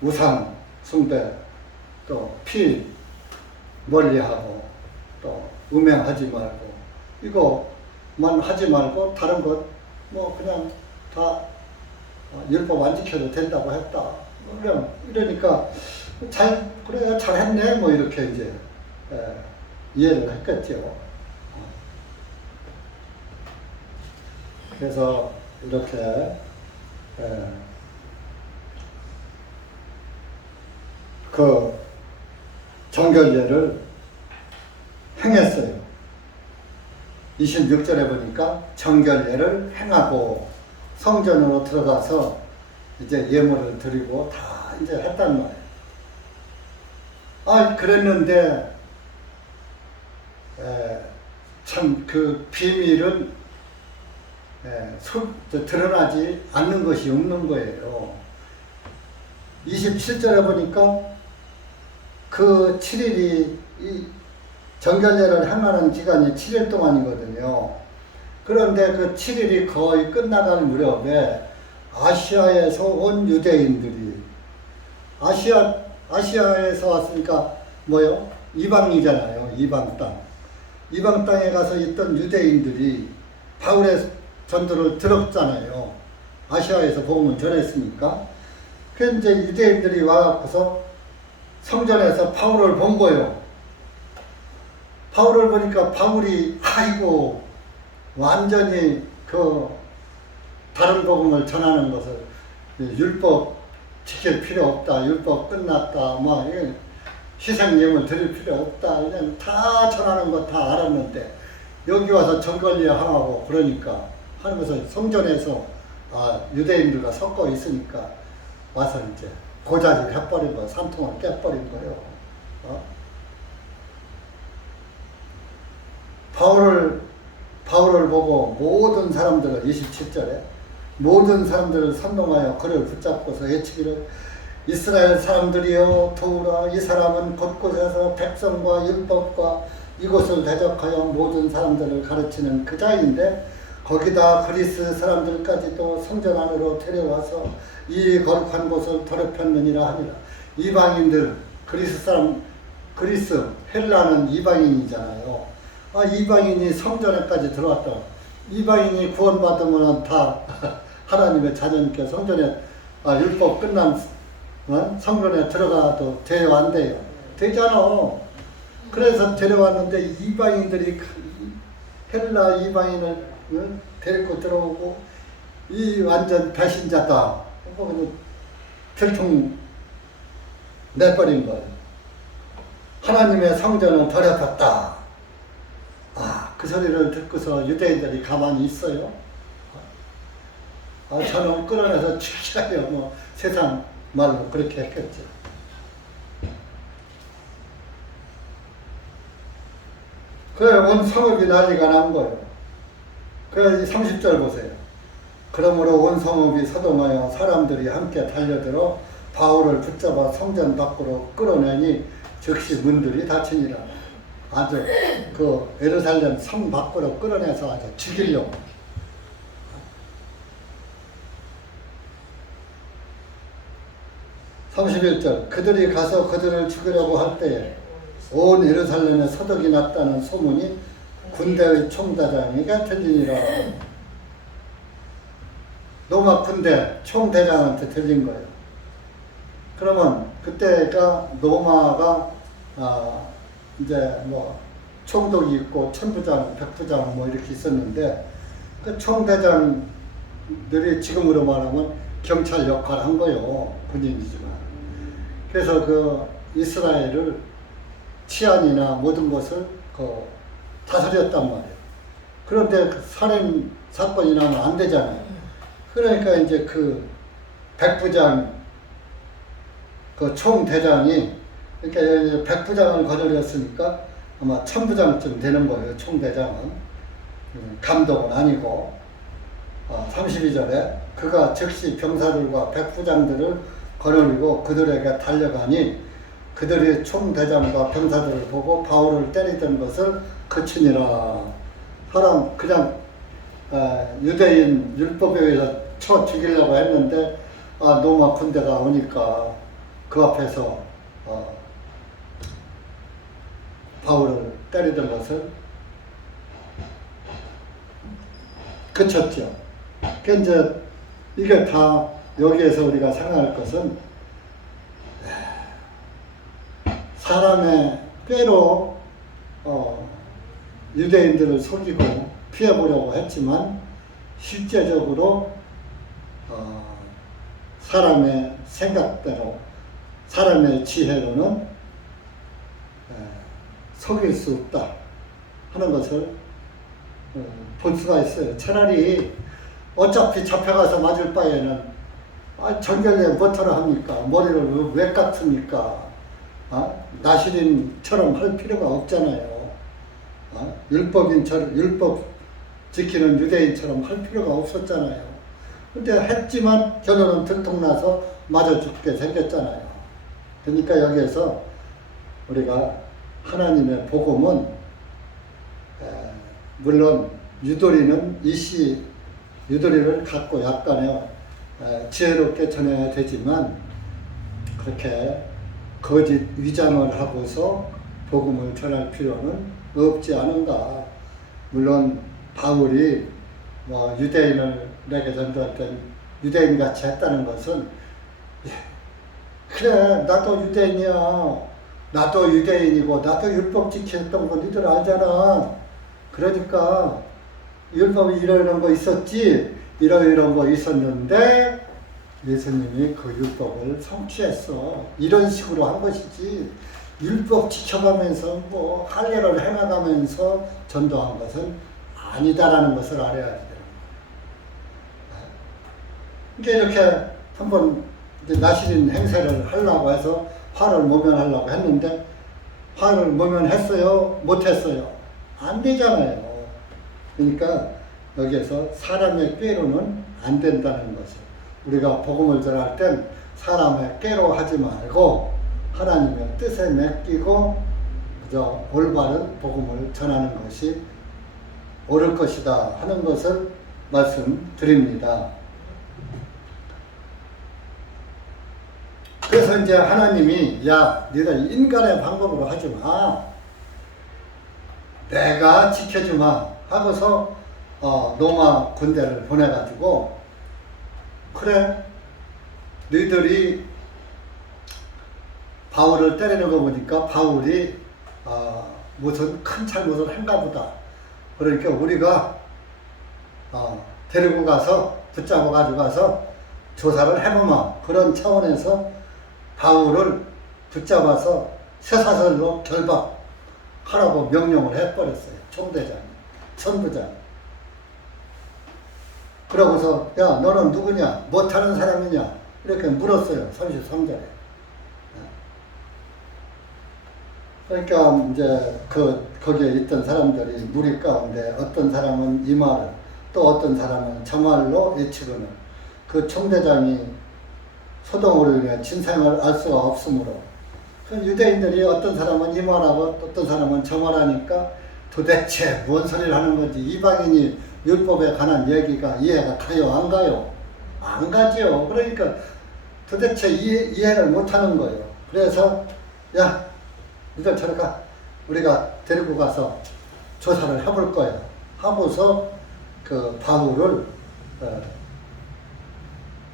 우상 숭배, 또 피 멀리하고, 또 음행하지 말고, 이거만 하지 말고 다른 것 그냥 다 율법 안 지켜도 된다고 했다. 그냥 이러니까 그래 잘했네 이렇게 이제 이해를 했겠죠. 그래서 이렇게 그 정결례를 행했어요. 26절에 보니까 정결례를 행하고 성전으로 들어가서 이제 예물을 드리고 다 이제 했단 말이에요. 그랬는데 참 그 비밀은 드러나지 않는 것이 없는 거예요. 27절에 보니까 그 7일이 정결례를 행하는 기간이 7일 동안이거든요. 그런데 그 7일이 거의 끝나갈 무렵에 아시아에서 온 유대인들이 아시아에서 왔으니까 뭐요? 이방이잖아요. 이방 땅. 이방 땅에 가서 있던 유대인들이 바울의 전도를 들었잖아요. 아시아에서 복음을 전했으니까. 그 이제 유대인들이 와서 성전에서 바울을 본 거예요. 바울을 보니까 바울이 아이고 완전히 그 다른 복음을 전하는 것을 율법 지킬 필요 없다. 율법 끝났다. 뭐 희생예물 드릴 필요 없다. 그냥 다 전하는 거 다 알았는데 여기 와서 정권리에 항하고 그러니까 하면서 성전에서 유대인들과 섞어 있으니까 와서 이제 고자질 해버린 거예요. 산통을 깨버린 거예요. 바울을 보고 모든 사람들을 27절에 모든 사람들을 선동하여 그를 붙잡고서 외치기를 이스라엘 사람들이여 도우라. 이 사람은 곳곳에서 백성과 율법과 이곳을 대적하여 모든 사람들을 가르치는 그 자인데 거기다 그리스 사람들까지도 성전 안으로 데려와서 이 거룩한 곳을 더럽혔느니라 하니라. 이방인들 그리스 헬라는 이방인이잖아요. 이방인이 성전에까지 들어왔다. 이방인이 구원받으면 다 하나님의 자녀니까 성전에 율법 끝난 성전에 들어가도 돼요, 안 돼요? 되잖아. 그래서 데려왔는데 이방인들이 헬라 이방인을 데리고 들어오고 이 완전 배신자다. 그냥 들통 내버린 거예요. 하나님의 성전을 더럽혔다. 그 소리를 듣고서 유대인들이 가만히 있어요. 저놈 끌어내서 죽여요. 뭐 세상 말로 그렇게 했겠죠. 그래 온 성읍이 난리가 난 거예요. 그래서 30절 보세요. 그러므로 온 성읍이 소동하여 사람들이 함께 달려들어 바울을 붙잡아 성전 밖으로 끌어내니 즉시 문들이 닫히니라. 아주 그 예루살렘 성 밖으로 끌어내서 아주 죽이려고. 31절 그들이 가서 그들을 죽이려고 할 때에 온 예루살렘에 소독이 났다는 소문이 군대의 총대장에게 들리니라. 로마 군대 총대장한테 들린 거예요. 그러면 그때가 로마가 이제 뭐 총독이 있고 천부장, 백부장 뭐 이렇게 있었는데 그 총대장들이 지금으로 말하면 경찰 역할을 한 거예요. 군인이지만. 그래서 그 이스라엘을 치안이나 모든 것을 다스렸단 말이에요. 그런데 살인 사건이 나면 안 되잖아요. 그러니까 이제 그 백부장, 그 총대장이 그러니까 백부장을 거느렸으니까 아마 천부장쯤 되는 거예요. 총대장은 감독은 아니고. 32절에 그가 즉시 병사들과 백부장들을 거느리고 그들에게 달려가니 그들이 총대장과 병사들을 보고 바울을 때리던 것을 그치니라. 사람 그냥 유대인 율법에 의해서 쳐 죽이려고 했는데 로마 군대가 오니까 그 앞에서 바울을 때리던 것을 그쳤죠. 그러니까 이게 다 여기에서 우리가 생각할 것은 사람의 꾀로 유대인들을 속이고 피해보려고 했지만 실제적으로 사람의 생각대로 사람의 지혜로는 속일 수 없다 하는 것을 볼 수가 있어요. 차라리 어차피 잡혀가서 맞을 바에는 전결에 뭐하러 합니까? 머리를 왜 깎습니까? 나시린처럼 할 필요가 없잖아요. 율법인처럼, 율법 지키는 유대인처럼 할 필요가 없었잖아요. 근데 했지만 결론은 들통나서 맞아 죽게 생겼잖아요. 그러니까 여기에서 우리가 하나님의 복음은 물론 유도리는 유도리를 갖고 약간의 지혜롭게 전해야 되지만 그렇게 거짓 위장을 하고서 복음을 전할 필요는 없지 않은가. 물론 바울이 뭐 유대인을 내게 전도할 때 유대인같이 했다는 것은 그래 나도 유대인이야. 나도 유대인이고 나도 율법 지켰던 거 니들 알잖아. 그러니까 율법이 이런 거 있었지. 이런 거 있었는데 예수님이 그 율법을 성취했어. 이런 식으로 한 것이지. 율법 지켜가면서 뭐 할례를 행해가면서 전도한 것은 아니다라는 것을 알아야 되는 거예요. 그러니까 이렇게 한번 나시린 행세를 하려고 해서 화를 모면하려고 했는데 화를 모면했어요? 못했어요? 안 되잖아요. 그러니까 여기에서 사람의 꾀로는 안 된다는 것을 우리가 복음을 전할 땐 사람의 꾀로 하지 말고 하나님의 뜻에 맡기고 그저 올바른 복음을 전하는 것이 옳을 것이다 하는 것을 말씀드립니다. 그래서 이제 하나님이 야 너희들 인간의 방법으로 하지 마. 내가 지켜주마 하고서 로마 군대를 보내가지고 그래 너희들이 바울을 때리는 거 보니까 바울이 무슨 큰 잘못을 한가 보다. 그러니까 우리가 데리고 가서 붙잡아 가지고 가서 조사를 해보마. 그런 차원에서 바울을 붙잡아서 쇠사슬로 결박하라고 명령을 해버렸어요. 총대장, 천부장. 그러고서 야 너는 누구냐? 못하는 사람이냐? 이렇게 물었어요. 33절에. 그러니까 이제 거기에 있던 사람들이 무리 가운데 어떤 사람은 이 말을 또 어떤 사람은 저 말로 외치고는 그 총대장이 소동으로 인해 진상을 알 수가 없으므로 그 유대인들이 어떤 사람은 이 말하고 어떤 사람은 저 말하니까 도대체 뭔 소리를 하는 건지 이방인이 율법에 관한 얘기가 이해가 가요? 안 가요? 안 가죠. 그러니까 도대체 이해를 못하는 거예요. 그래서 야 니들 저리 가. 우리가 데리고 가서 조사를 해볼 거야. 하고서 그 바울을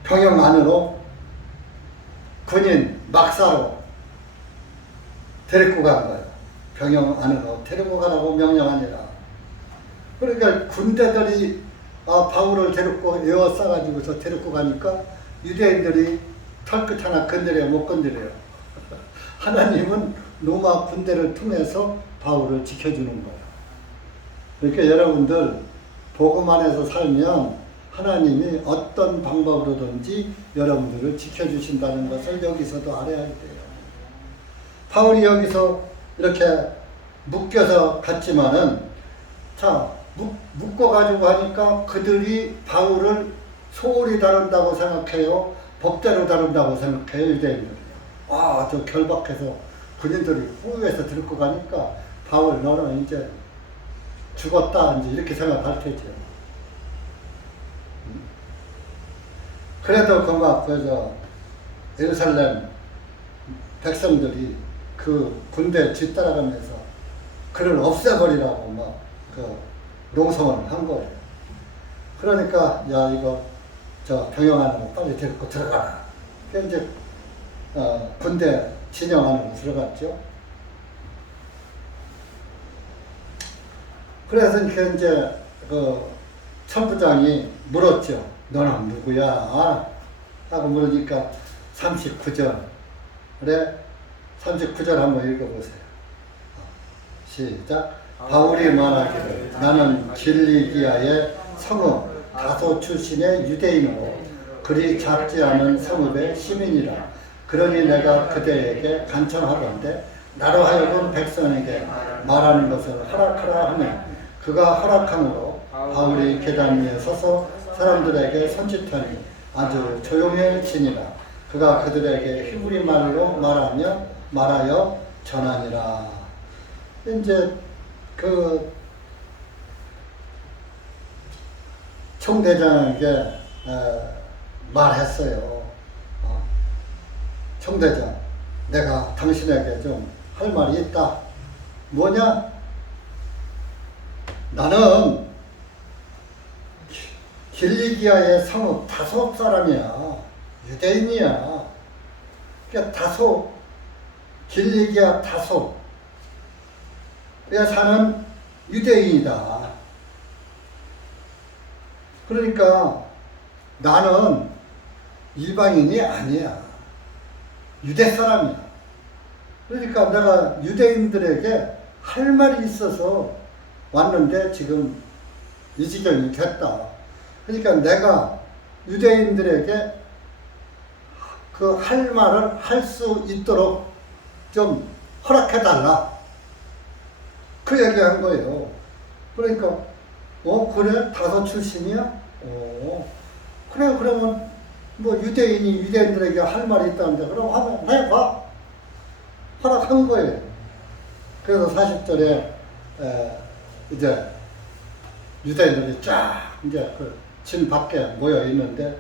병영 안으로 군인 막사로 데리고 간 거예요. 병영 안으로 데리고 가라고 명령하니라. 그러니까 군대들이 바울을 데리고 에워싸가지고서 데리고 가니까 유대인들이 털끝 하나 건드려 못 건드려요. 하나님은 로마 군대를 통해서 바울을 지켜주는 거예요. 그러니까 여러분들 복음 안에서 살면 하나님이 어떤 방법으로든지 여러분들을 지켜주신다는 것을 여기서도 알아야 돼요. 바울이 여기서 이렇게 묶여서 갔지만은 자 묶어가지고 하니까 그들이 바울을 소홀히 다룬다고 생각해요? 법대로 다룬다고 생각해요? 유대인들이. 저 결박해서 군인들이 후에서 들고 가니까 바울 너는 이제 죽었다 이제 이렇게 생각할 테죠. 그래도 예루살렘 백성들이 그 군대 뒤따라가면서 그를 없애버리라고 농성을 한 거예요. 그러니까 야 이거 저 병영 안으로 빨리 데리고 들어가라. 이제 군대 진영 안으로 들어갔죠. 그래서 이제 그 천부장이 물었죠. 너는 누구야? 하고 물으니까 39절. 그래? 39절 한번 읽어보세요. 시작. 바울이 말하기를 나는 길리기아의 성읍 다소 출신의 유대인으로 그리 작지 않은 성읍의 시민이라. 그러니 내가 그대에게 간청하건대 나로 하여금 백성에게 말하는 것을 허락하라 하며 그가 허락함으로 바울이 계단 위에 서서 사람들에게 손짓하니 아주 조용해지니라. 그가 그들에게 히브리 말로 말하여 전하니라. 이제 그 총대장에게 말했어요. 청대장, 내가 당신에게 좀 할 말이 있다. 뭐냐? 나는 길리기아의 성읍 다소 사람이야. 유대인이야. 그러니까 다소, 길리기아 다소에 사는 유대인이다. 그러니까 나는 이방인이 아니야. 유대 사람이야. 그러니까 내가 유대인들에게 할 말이 있어서 왔는데 지금 이 지경이 됐다. 그러니까 내가 유대인들에게 그 할 말을 할 수 있도록 좀 허락해달라. 그 얘기한 거예요. 그러니까 그래? 다소 출신이야? 그래, 그러면 뭐 유대인들에게 할 말이 있다는데 그럼 한번 해봐. 허락한 거예요. 그래서 40절에 이제 유대인들이 쫙 이제 그 진 밖에 모여 있는데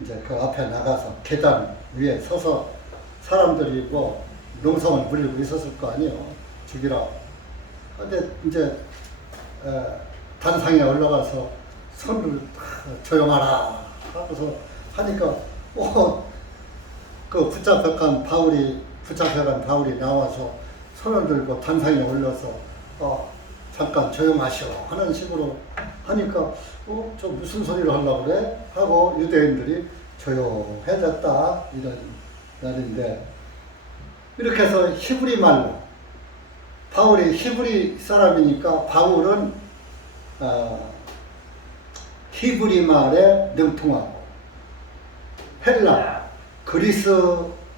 이제 그 앞에 나가서 계단 위에 서서 사람들이 뭐 농성을 부리고 있었을 거 아니에요. 죽이라. 근데 이제 단상에 올라가서 손을 조용하라 하고서 하니까 그 붙잡혀간 바울이 나와서 손을 들고 단상에 올려서 잠깐 조용하시오 하는 식으로 하니까 저 무슨 소리를 하려고 그래? 하고 유대인들이 조용해졌다 이런 날인데, 이렇게 해서 히브리 말로, 바울이 히브리 사람이니까 바울은 히브리 말에 능통하고 헬라, 그리스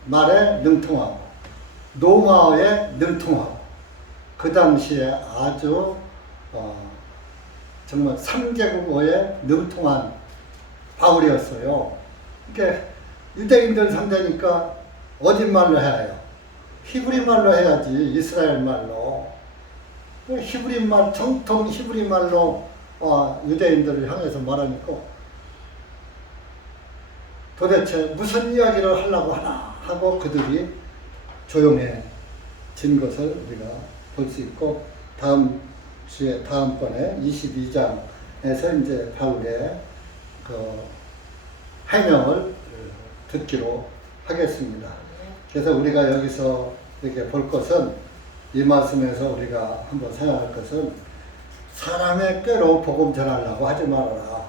말에 능통하고 로마어에 능통하고 그 당시에 아주 정말 3개국어에 능통한 바울이었어요. 그러니까 유대인들 상대니까 어디 말로 해야 해요? 히브리 말로 해야지. 이스라엘 말로. 히브리 말, 정통 히브리 말로 유대인들을 향해서 말하니까 도대체 무슨 이야기를 하려고 하나 하고 그들이 조용해진 것을 우리가 볼 수 있고, 다음번에 22장에서 이제 바울의 그 해명을 듣기로 하겠습니다. 그래서 우리가 여기서 이렇게 볼 것은, 이 말씀에서 우리가 한번 생각할 것은, 사람의 꾀로 복음 전하려고 하지 말아라.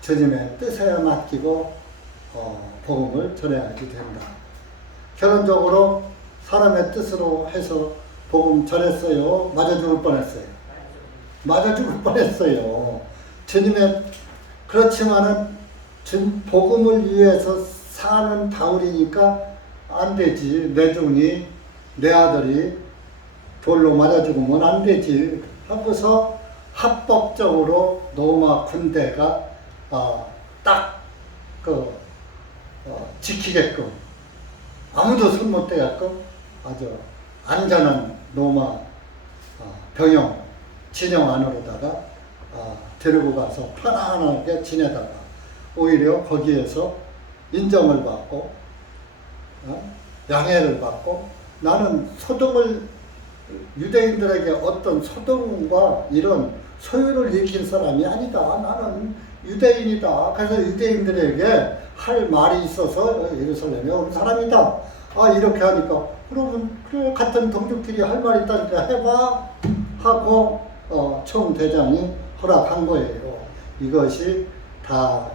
주님의 뜻에 맡기고 복음을 전해야지 된다. 결론적으로 사람의 뜻으로 해서 복음 전했어요. 맞아 죽을 뻔했어요. 맞아 죽을 뻔했어요. 주님의, 그렇지만은 복음을 위해서 사는 바울이니까 안 되지. 내 종이, 내 아들이 돌로 맞아 죽으면 안 되지 하고서 합법적으로 로마 군대가 딱 지키게끔, 아무도 손 못 대게끔 아주 안전한 로마 병영 진영 안으로다가 데리고 가서 편안하게 지내다가 오히려 거기에서 인정을 받고 양해를 받고, 나는 유대인들에게 어떤 소동과 이런 소유를 일으킨 사람이 아니다. 나는 유대인이다. 그래서 유대인들에게 할 말이 있어서 예루살렘에 온 사람이다. 이렇게 하니까, 그러면 그래, 같은 동족끼리 할 말이 있다니까 해봐 하고 총대장이 허락한 거예요. 이것이 다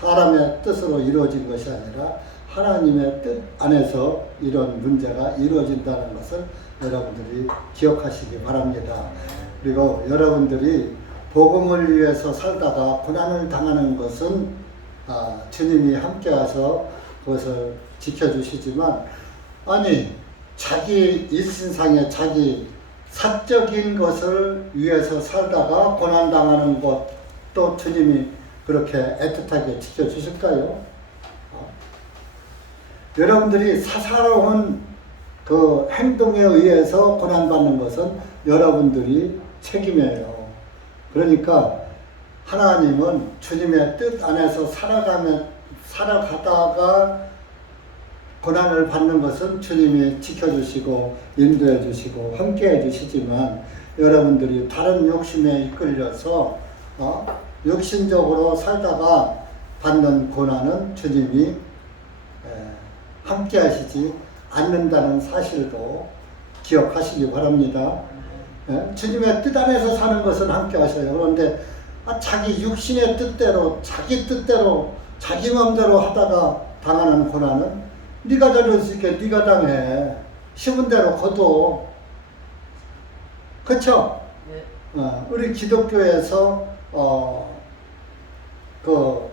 사람의 뜻으로 이루어진 것이 아니라 하나님의 뜻 안에서 이런 문제가 이루어진다는 것을 여러분들이 기억하시기 바랍니다. 그리고 여러분들이 복음을 위해서 살다가 고난을 당하는 것은 주님이 함께하셔서 그것을 지켜주시지만, 자기 일신상의 자기 사적인 것을 위해서 살다가 고난당하는 것도 주님이 그렇게 애틋하게 지켜주실까요? 여러분들이 사사로운 그 행동에 의해서 고난받는 것은 여러분들이 책임이에요. 그러니까 하나님은 주님의 뜻 안에서 살아가다가 고난을 받는 것은 주님이 지켜주시고 인도해 주시고 함께해 주시지만 여러분들이 다른 욕심에 이끌려서 육신적으로 살다가 받는 고난은 주님이 함께 하시지 않는다는 사실도 기억하시기 바랍니다. 주님의 뜻 안에서 사는 것은 함께 하셔요. 그런데 자기 육신의 뜻대로 자기 뜻대로 자기 마음대로 하다가 당하는 고난은 네가 다닐 수 있게 네가 당해. 심은 대로 거둬. 그렇죠? 네. 우리 기독교에서 그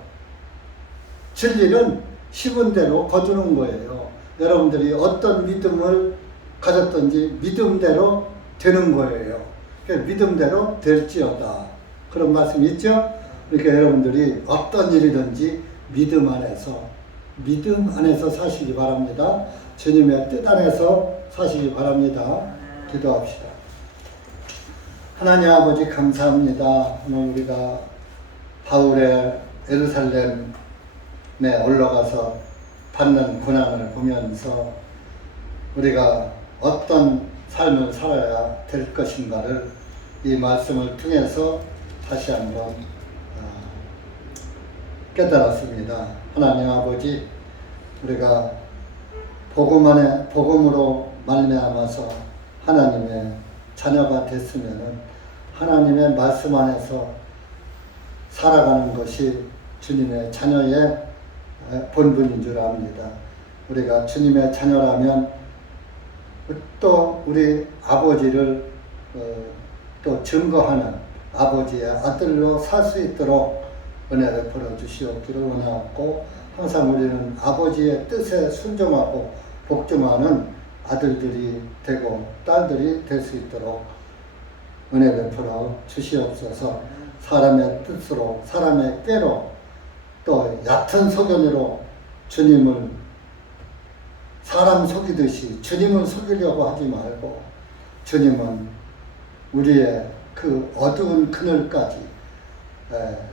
진리는 심은 대로 거두는 거예요. 여러분들이 어떤 믿음을 가졌든지 믿음대로 되는 거예요. 그러니까 믿음대로 될지어다. 그런 말씀 있죠? 그러니까 여러분들이 어떤 일이든지 믿음 안에서 사시기 바랍니다. 주님의 뜻 안에서 사시기 바랍니다. 기도합시다. 하나님 아버지 감사합니다. 오늘 우리가 바울의 예루살렘에 올라가서 받는 고난을 보면서 우리가 어떤 삶을 살아야 될 것인가를 이 말씀을 통해서 다시 한번 깨달았습니다. 하나님 아버지, 우리가 복음으로 말미암아서 하나님의 자녀가 됐으면은 하나님의 말씀 안에서 살아가는 것이 주님의 자녀의 본분인 줄 압니다. 우리가 주님의 자녀라면 또 우리 아버지를 또 증거하는 아버지의 아들로 살 수 있도록 은혜 베풀어 주시옵기를 원하옵고, 항상 우리는 아버지의 뜻에 순종하고 복종하는 아들들이 되고 딸들이 될 수 있도록 은혜 베풀어 주시옵소서. 사람의 뜻으로 사람의 꾀로 또 얕은 소견으로 주님을 사람 속이듯이 주님을 속이려고 하지 말고, 주님은 우리의 그 어두운 그늘까지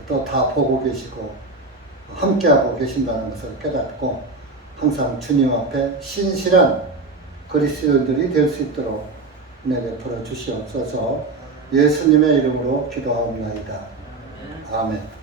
또 다 보고 계시고 함께하고 계신다는 것을 깨닫고 항상 주님 앞에 신실한 그리스도인들이 될 수 있도록 은혜 베풀어 주시옵소서. 예수님의 이름으로 기도하옵나이다. 아멘.